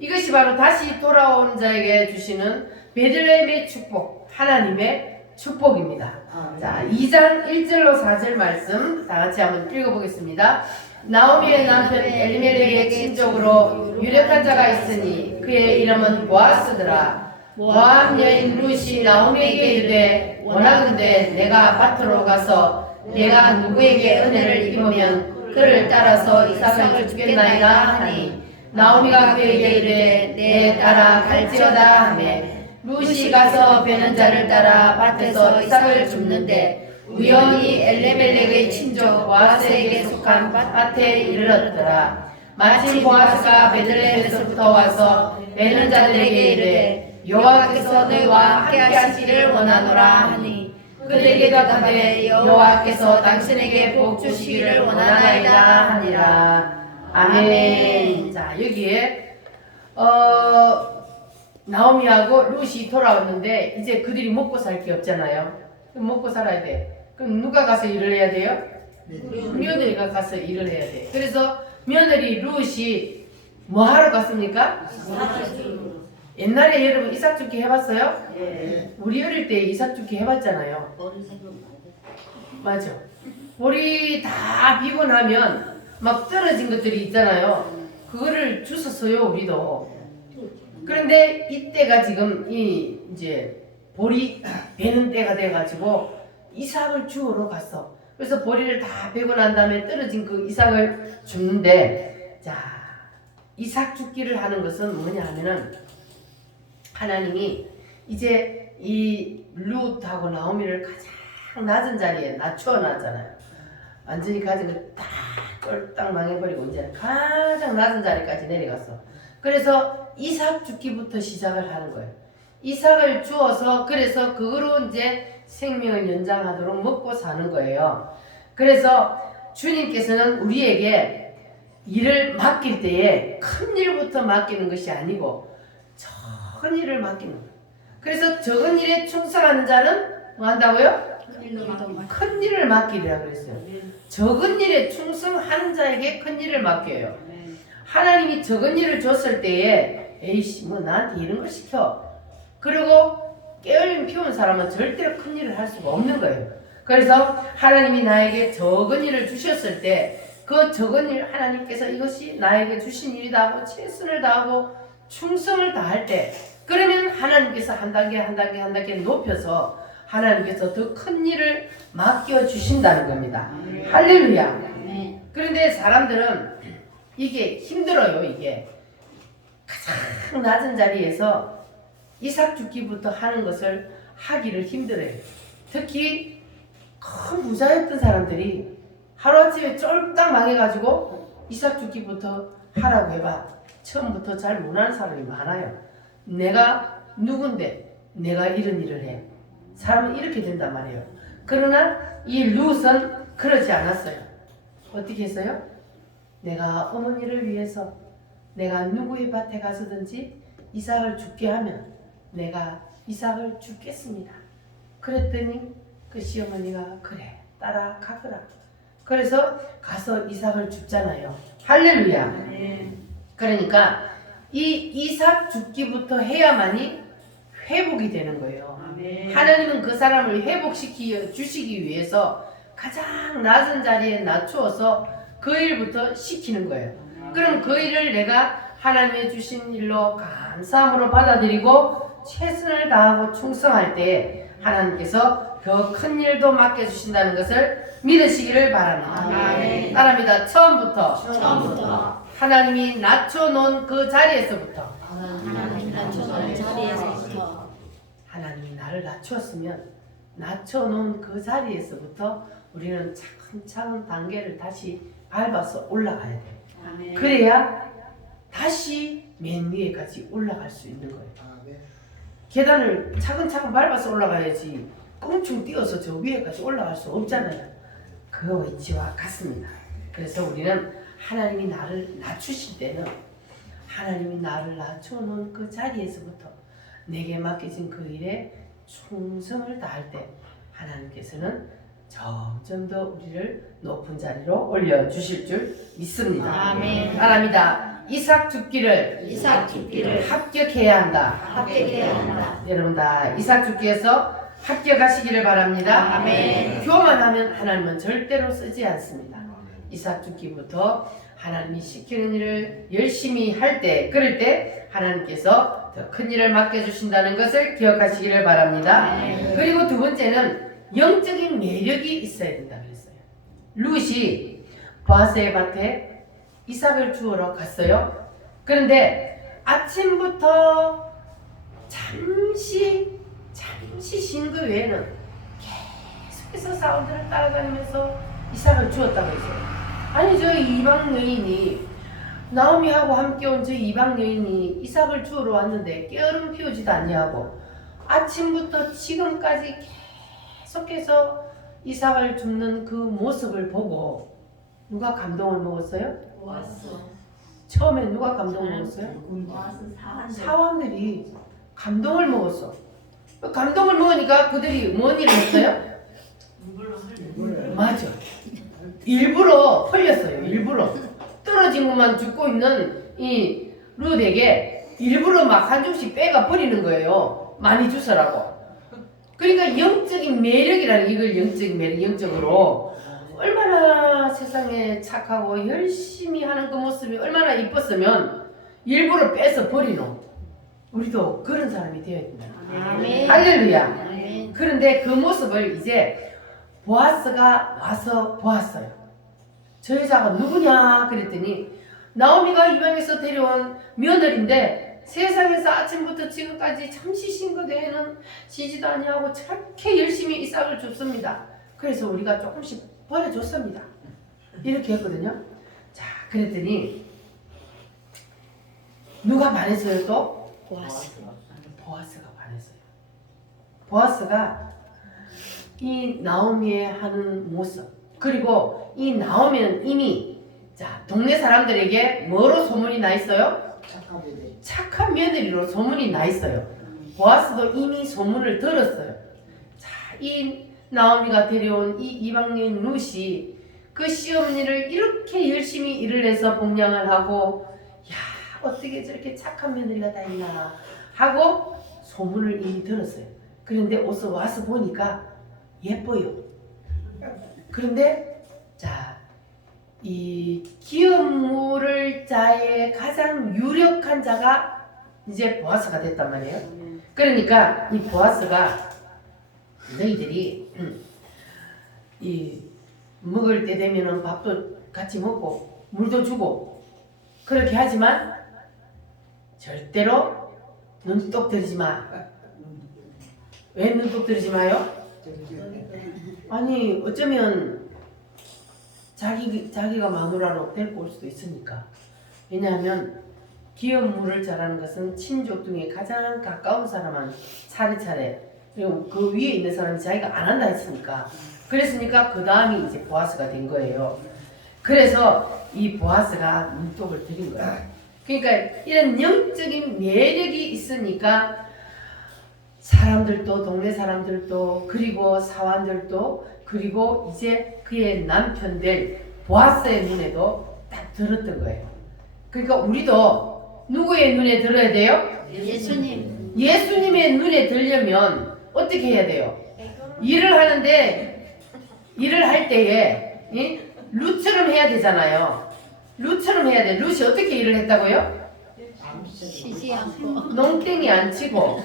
이것이 바로 다시 돌아온 자에게 주시는 베들레헴의 축복, 하나님의 축복입니다. 자, 2장 1절로 4절 말씀 다 같이 한번 읽어보겠습니다. 나오미의 남편 엘리멜렉의 친족으로 유력한 자가 있으니 그의 이름은 보아스더라. 모압 여인 룻이 나오미에게 이르되 원하건대 내가 밭으로 가서 내가 누구에게 은혜를 입으면 그를 따라서 이삭을 주겠나이다 하니 나오미가 그에게 이르되 내 따라 갈지어다 하매 룻이 가서 베는 자를 따라 밭에서 이삭을 줍는데 우연히 엘레멜렉의 친족 보아스에게 속한 밭에 이르렀더라. 마침 보아스가 베들레헴에서부터 와서 베는 자들에게 이르되 여호와께서 너희와 함께하시기를 원하노라 하니 그들에게 대답하되 여호와께서 당신에게 복 주시기를 원하나이다 하니라. 아멘. 자, 여기에 나오미하고 룻이 돌아왔는데 이제 그들이 먹고 살 게 없잖아요. 그럼 먹고 살아야 돼. 그럼 누가 가서 일을 해야 돼요? 며느리가 가서 일을 해야 돼. 그래서 며느리 룻이 뭐 하러 갔습니까? 옛날에 여러분 이삭 줍기 해봤어요? 우리 어릴 때 이삭 줍기 해봤잖아요. 맞아. 보리 다 비고 나면 막 떨어진 것들이 있잖아요. 그거를 주웠어요, 우리도. 그런데 이때가 지금 이제 보리 베는 때가 돼가지고 이삭을 주우러 갔어. 그래서 보리를 다 베고 난 다음에 떨어진 그 이삭을 줍는데, 자, 이삭 줍기를 하는 것은 뭐냐 하면은 하나님이 이제 이 룻하고 나오미를 가장 낮은 자리에 낮춰놨잖아요. 완전히 가진 걸다 꼴딱 망해버리고 이제 가장 낮은 자리까지 내려갔어. 그래서 이삭 줍기부터 시작을 하는 거예요. 이삭을 주어서 그래서 그거로 이제 생명을 연장하도록 먹고 사는 거예요. 그래서 주님께서는 우리에게 일을 맡길 때에 큰 일부터 맡기는 것이 아니고 작은 일을 맡기는 거예요. 그래서 적은 일에 충성하는 자는 뭐 한다고요? 큰 일을 맡기리라 그랬어요. 적은 일에 충성하는 자에게 큰 일을 맡겨요. 하나님이 적은 일을 줬을 때에 에이씨 뭐 나한테 이런 걸 시켜. 그리고 깨어림 피운 사람은 절대로 큰 일을 할 수가 없는 거예요. 그래서 하나님이 나에게 적은 일을 주셨을 때 그 적은 일 하나님께서 이것이 나에게 주신 일이다 하고 최선을 다하고 충성을 다할 때 그러면 하나님께서 한 단계 한 단계 한 단계 높여서 하나님께서 더 큰 일을 맡겨주신다는 겁니다. 할렐루야. 그런데 사람들은 이게 힘들어요. 이게 가장 낮은 자리에서 이삭 죽기부터 하는 것을 하기를 힘들어요. 특히 큰 부자였던 사람들이 하루아침에 쫄딱 망해가지고 이삭 죽기부터 하라고 해봐 처음부터 잘 못하는 사람이 많아요. 내가 누군데 내가 이런 일을 해. 사람은 이렇게 된단 말이에요. 그러나 이 룻은 그러지 않았어요. 어떻게 했어요? 내가 어머니를 위해서 내가 누구의 밭에 가서든지 이삭을 죽게 하면 내가 이삭을 죽겠습니다. 그랬더니 그 시어머니가 그래 따라가거라. 그래서 가서 이삭을 죽잖아요. 할렐루야. 그러니까 이 이삭 죽기부터 해야만이 회복이 되는 거예요. 하나님은 그 사람을 회복시켜 주시기 위해서 가장 낮은 자리에 낮추어서 그 일부터 시키는 거예요. 그럼 그 일을 내가 하나님의 주신 일로 감사함으로 받아들이고 최선을 다하고 충성할 때 하나님께서 더 큰 일도 맡겨주신다는 것을 믿으시기를 바랍니다. 따라합니다. 처음부터 하나님이 낮춰놓은 그 자리에서부터 하나님이 나를 낮추었으면 낮춰놓은 그 자리에서부터 우리는 차근차근 단계를 다시 밟아서 올라가야 돼. 그래야 다시 맨 위에까지 올라갈 수 있는 거예요. 계단을 차근차근 밟아서 올라가야지 껑충 뛰어서 저 위에까지 올라갈 수 없잖아요. 그 위치와 같습니다. 그래서 우리는 하나님이 나를 낮추실 때는 하나님이 나를 낮춰놓은 그 자리에서부터 내게 맡겨진 그 일에 충성을 다할 때 하나님께서는 점점 더 우리를 높은 자리로 올려주실 줄 믿습니다. 아멘. 따라합니다. 이삭 죽기를 합격해야 한다. 여러분 다 이삭 죽기에서 합격하시기를 바랍니다. 아멘. 교만하면 하나님은 절대로 쓰지 않습니다. 이삭 죽기부터 하나님이 시키는 일을 열심히 할 때, 그럴 때 하나님께서 더 큰 일을 맡겨주신다는 것을 기억하시기를 바랍니다. 그리고 두 번째는 영적인 매력이 있어야 된다 그랬어요. 룻이 보아스의 밭에 이삭을 주우러 갔어요. 그런데 아침부터 잠시 쉰 그 외에는 계속해서 사람들을 따라다니면서 이삭을 주었다고 했어요. 아니 저 이방 여인이 나오미하고 함께 온 저 이방 여인이 이삭을 주우러 왔는데 깨어름 피우지도 아니하고 아침부터 지금까지 계속해서 이삭을 줍는 그 모습을 보고 누가 감동을 먹었어요? 처음에 누가 감동을 먹었어요? 사원들이 감동을 먹었어. 감동을 먹으니까 그들이 뭔 일을 했어요? 맞아. 일부러 헐렸어요. 일부러 떨어진 것만 죽고 있는 이 룻에게 일부러 막 한 줌씩 빼가 버리는 거예요. 많이 주서라고. 그러니까 영적인 매력이라는 이걸 영적인 매력, 영적으로 얼마나 세상에 착하고 열심히 하는 그 모습이 얼마나 이뻤으면 일부러 빼서 버리노. 우리도 그런 사람이 되어야 된다. 할렐루야. 그런데 그 모습을 이제 보아스가 와서 보았어요. 저 여자가 누구냐 그랬더니 나오미가 이방에서 데려온 며느리인데 세상에서 아침부터 지금까지 잠시 쉰 것 외에는 쉬지도 아니하고 저렇게 열심히 이삭을 줍습니다. 그래서 우리가 조금씩 버려줬습니다. 이렇게 했거든요. 자, 그랬더니 누가 반했어요 또? 보아스가 반했어요. 보아스가 이 나오미의 하는 모습, 그리고 이 나오미는 이미 자 동네 사람들에게 뭐로 소문이 나 있어요? 착한 며느리로 소문이 나 있어요. 보아스도 이미 소문을 들었어요. 자, 이 나오미가 데려온 이 이방인 룻이 그 시어머니를 이렇게 열심히 일을 해서 봉양을 하고, 야 어떻게 저렇게 착한 며느리가 다 있나 하고 소문을 이미 들었어요. 그런데 와서 보니까 예뻐요. 그런데 자, 이 기업물을 자의 가장 유력한 자가 이제 보아스가 됐단 말이에요. 그러니까 이 보아스가 너희들이 이 먹을 때 되면은 밥도 같이 먹고 물도 주고 그렇게 하지만 절대로 눈독 들이지 마. 왜 눈독 들이지 마요? 아니 어쩌면 자기가 마누라로 데리고 올 수도 있으니까. 왜냐하면 기업 물을 잘하는 것은 친족 중에 가장 가까운 사람만 차례차례 그리고 그 위에 있는 사람이 자기가 안 한다 했으니까. 그랬으니까 그 다음이 이제 보아스가 된 거예요. 그래서 이 보아스가 눈독을 들인 거야. 그러니까 이런 영적인 매력이 있으니까 사람들도 동네 사람들도 그리고 사원들도 그리고 이제 그의 남편 될 보아스의 눈에도 딱 들었던 거예요. 그러니까 우리도 누구의 눈에 들어야 돼요? 예수님. 예수님의 눈에 들려면 어떻게 해야 돼요? 일을 하는데 일을 할 때에 루처럼 해야 되잖아요. 루처럼 해야 돼. 루시 어떻게 일을 했다고요? 쉬지 않고. 농땡이 안 치고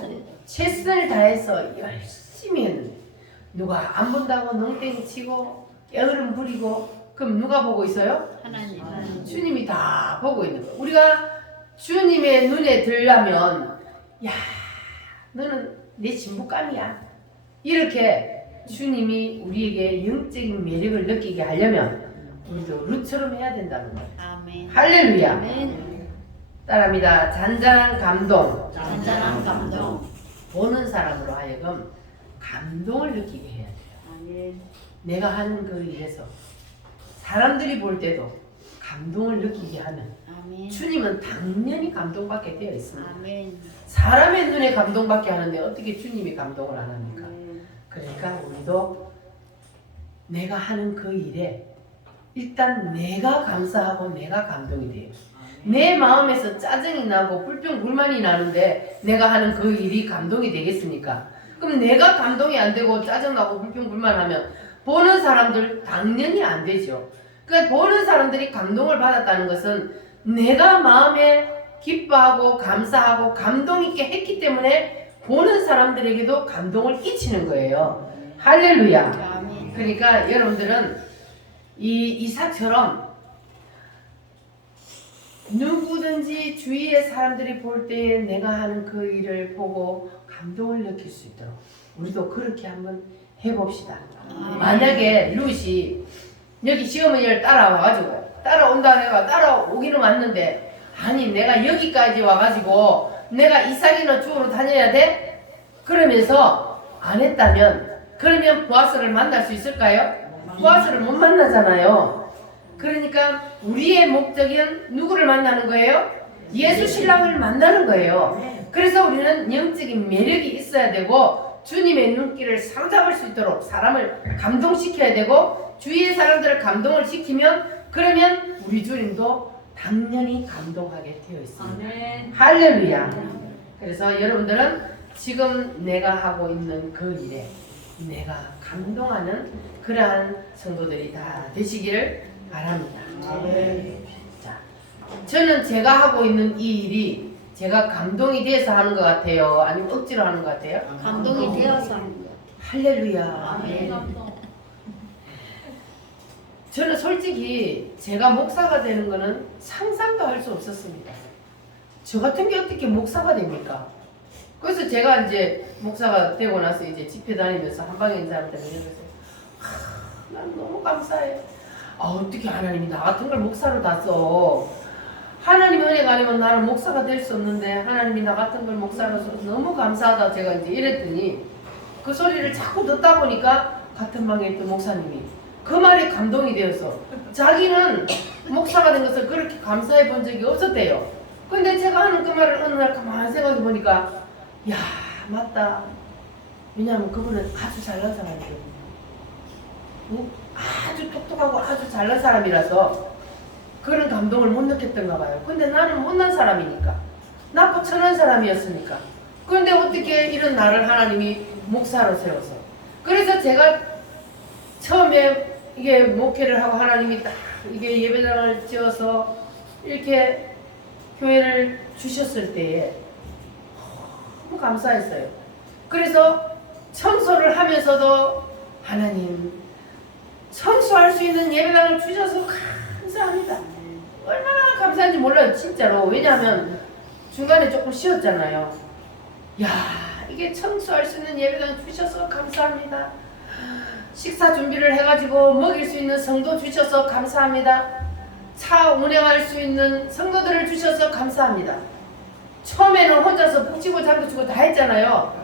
최선을 다해서 열심히 했는데 누가 안 본다고 농땡이 치고 게으름 부리고 그럼 누가 보고 있어요? 하나님. 주님이 다 보고 있는 거예요. 우리가 주님의 눈에 들려면 야 너는 내 진부감이야 이렇게 주님이 우리에게 영적인 매력을 느끼게 하려면 우리도 루처럼 해야 된다는 거예요. 아멘. 할렐루야. 아멘. 따라합니다. 잔잔한 감동. 잔잔한 감동. 보는 사람으로 하여금 감동을 느끼게 해야 돼요. 아멘. 내가 하는 그 일에서 사람들이 볼 때도 감동을 느끼게 하는 아멘. 주님은 당연히 감동받게 되어 있습니다. 아멘. 사람의 눈에 감동받게 하는데 어떻게 주님이 감동을 안 합니까? 그러니까 우리도 내가 하는 그 일에 일단 내가 감사하고 내가 감동이 돼요. 내 마음에서 짜증이 나고 불평 불만이 나는데 내가 하는 그 일이 감동이 되겠습니까? 그럼 내가 감동이 안 되고 짜증나고 불평 불만하면 보는 사람들 당연히 안 되죠. 그러니까 보는 사람들이 감동을 받았다는 것은 내가 마음에 기뻐하고 감사하고 감동 있게 했기 때문에 보는 사람들에게도 감동을 끼치는 거예요. 할렐루야. 아멘. 그러니까 여러분들은 이 이삭처럼 누구든지 주위의 사람들이 볼 때 내가 하는 그 일을 보고 감동을 느낄 수 있도록 우리도 그렇게 한번 해봅시다. 만약에 루시 여기 시어머니를 따라와가지고 따라온다 내가 따라오기는 왔는데 아니 내가 여기까지 와가지고 내가 이삭이나 주우러 다녀야 돼? 그러면서 안 했다면 그러면 보아스를 만날 수 있을까요? 보아스를 못 만나잖아요. 그러니까 우리의 목적은 누구를 만나는 거예요? 예수 신랑을 만나는 거예요. 그래서 우리는 영적인 매력이 있어야 되고 주님의 눈길을 사로잡을 수 있도록 사람을 감동시켜야 되고 주위의 사람들을 감동을 시키면 그러면 우리 주님도 당연히 감동하게 되어 있습니다. 아멘. 할렐루야. 그래서 여러분들은 지금 내가 하고 있는 그 일에 내가 감동하는 그러한 성도들이 다 되시기를 바랍니다. 자, 저는 제가 하고 있는 이 일이 제가 감동이 돼서 하는 것 같아요? 아니면 억지로 하는 것 같아요? 감동이 되어서 하는 것 할렐루야. 아멘. 저는 솔직히 제가 목사가 되는 거는 상상도 할 수 없었습니다. 저 같은 게 어떻게 목사가 됩니까? 그래서 제가 이제 목사가 되고 나서 이제 집회 다니면서 한방에 있는 사람한테 그러면서 난 너무 감사해. 어떻게 하나님이 나 같은 걸 목사로 다 써. 하나님 은혜가 아니면 나는 목사가 될 수 없는데 하나님이 나 같은 걸 목사로 써 너무 감사하다 제가 이제 이랬더니 그 소리를 자꾸 듣다 보니까 같은 방에 있던 목사님이 그 말에 감동이 되어서 자기는 목사가 된 것을 그렇게 감사해 본 적이 없었대요. 근데 제가 하는 그 말을 어느 날 가만히 생각해 보니까 야 맞다. 왜냐하면 그분은 아주 잘난 사람이거든요. 응? 아주 똑똑하고 아주 잘난 사람이라서 그런 감동을 못 느꼈던가 봐요. 근데 나는 못난 사람이니까 나고 천한 사람이었으니까 그런데 어떻게 이런 나를 하나님이 목사로 세워서 그래서 제가 처음에 이게 목회를 하고 하나님이 딱 이게 예배당을 지어서 이렇게 교회를 주셨을 때에 너무 감사했어요. 그래서 청소를 하면서도 하나님 청소할 수 있는 예배당을 주셔서 감사합니다. 얼마나 감사한지 몰라요, 진짜로. 왜냐하면 중간에 조금 쉬었잖아요. 야, 이게 청소할 수 있는 예배당 주셔서 감사합니다. 식사 준비를 해가지고 먹일 수 있는 성도 주셔서 감사합니다. 차 운행할 수 있는 성도들을 주셔서 감사합니다. 처음에는 혼자서 북치고 장구치고 다 했잖아요.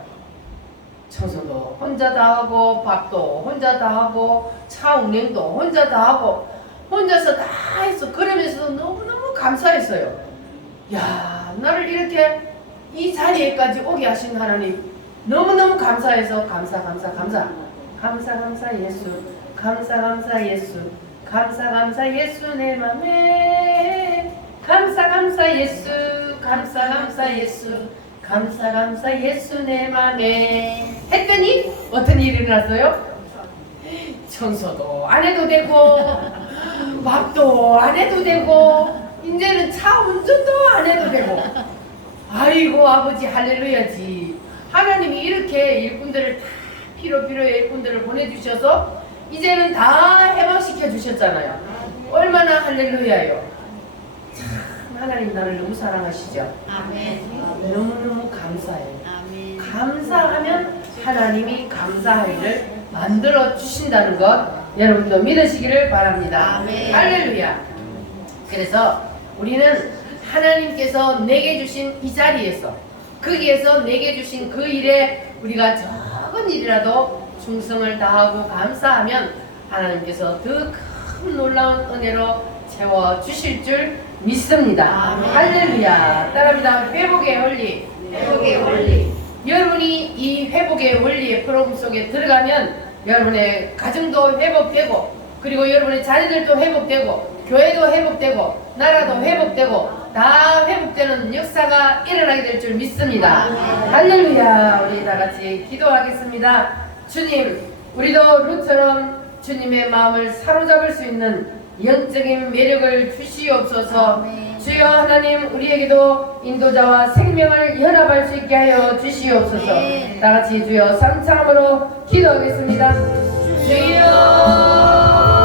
청소도 혼자 다 하고, 밥도 혼자 다 하고, 차 운행도 혼자 다 하고, 혼자서 다 했어. 그러면서도 너무너무 감사했어요. 야, 나를 이렇게 이 자리에까지 오게 하신 하나님 너무너무 감사해서 감사 예수, 감사 예수, 감사 예수 내 맘에 감사 예수, 감사 예수, 감사 예수 내 맘에 했더니 어떤 일이 일어났어요? 청소도 안 해도 되고 밥도 안 해도 되고 이제는 차 운전도 안 해도 되고. 아이고 아버지 할렐루야지. 하나님이 이렇게 일꾼들을 다 필요의 일꾼들을 보내주셔서 이제는 다 해방시켜 주셨잖아요. 얼마나 할렐루야요. 참 하나님 나를 너무 사랑하시죠. 아멘. 너무너무 감사해요. 아멘. 감사하면 하나님이 감사할 일을 만들어 주신다는 것 여러분도 믿으시기를 바랍니다. 아멘. 할렐루야. 그래서 우리는 하나님께서 내게 주신 이 자리에서 거기에서 내게 주신 그 일에 우리가 적은 일이라도 충성을 다하고 감사하면 하나님께서 더 큰 놀라운 은혜로 채워주실 줄 믿습니다. 아멘. 할렐루야. 따라합니다. 회복의 원리. 회복의 원리. 여러분이 이 회복의 원리의 프로그램 속에 들어가면 여러분의 가정도 회복되고 그리고 여러분의 자녀들도 회복되고 교회도 회복되고 나라도 회복되고 다 회복되는 역사가 일어나게 될 줄 믿습니다. 할렐루야. 우리 다 같이 기도하겠습니다. 주님, 우리도 루처럼 주님의 마음을 사로잡을 수 있는 영적인 매력을 주시옵소서. 주여 하나님, 우리에게도 인도자와 생명을 연합할 수 있게 하여 주시옵소서. 다 같이 주여 삼창으로 기도하겠습니다. 주여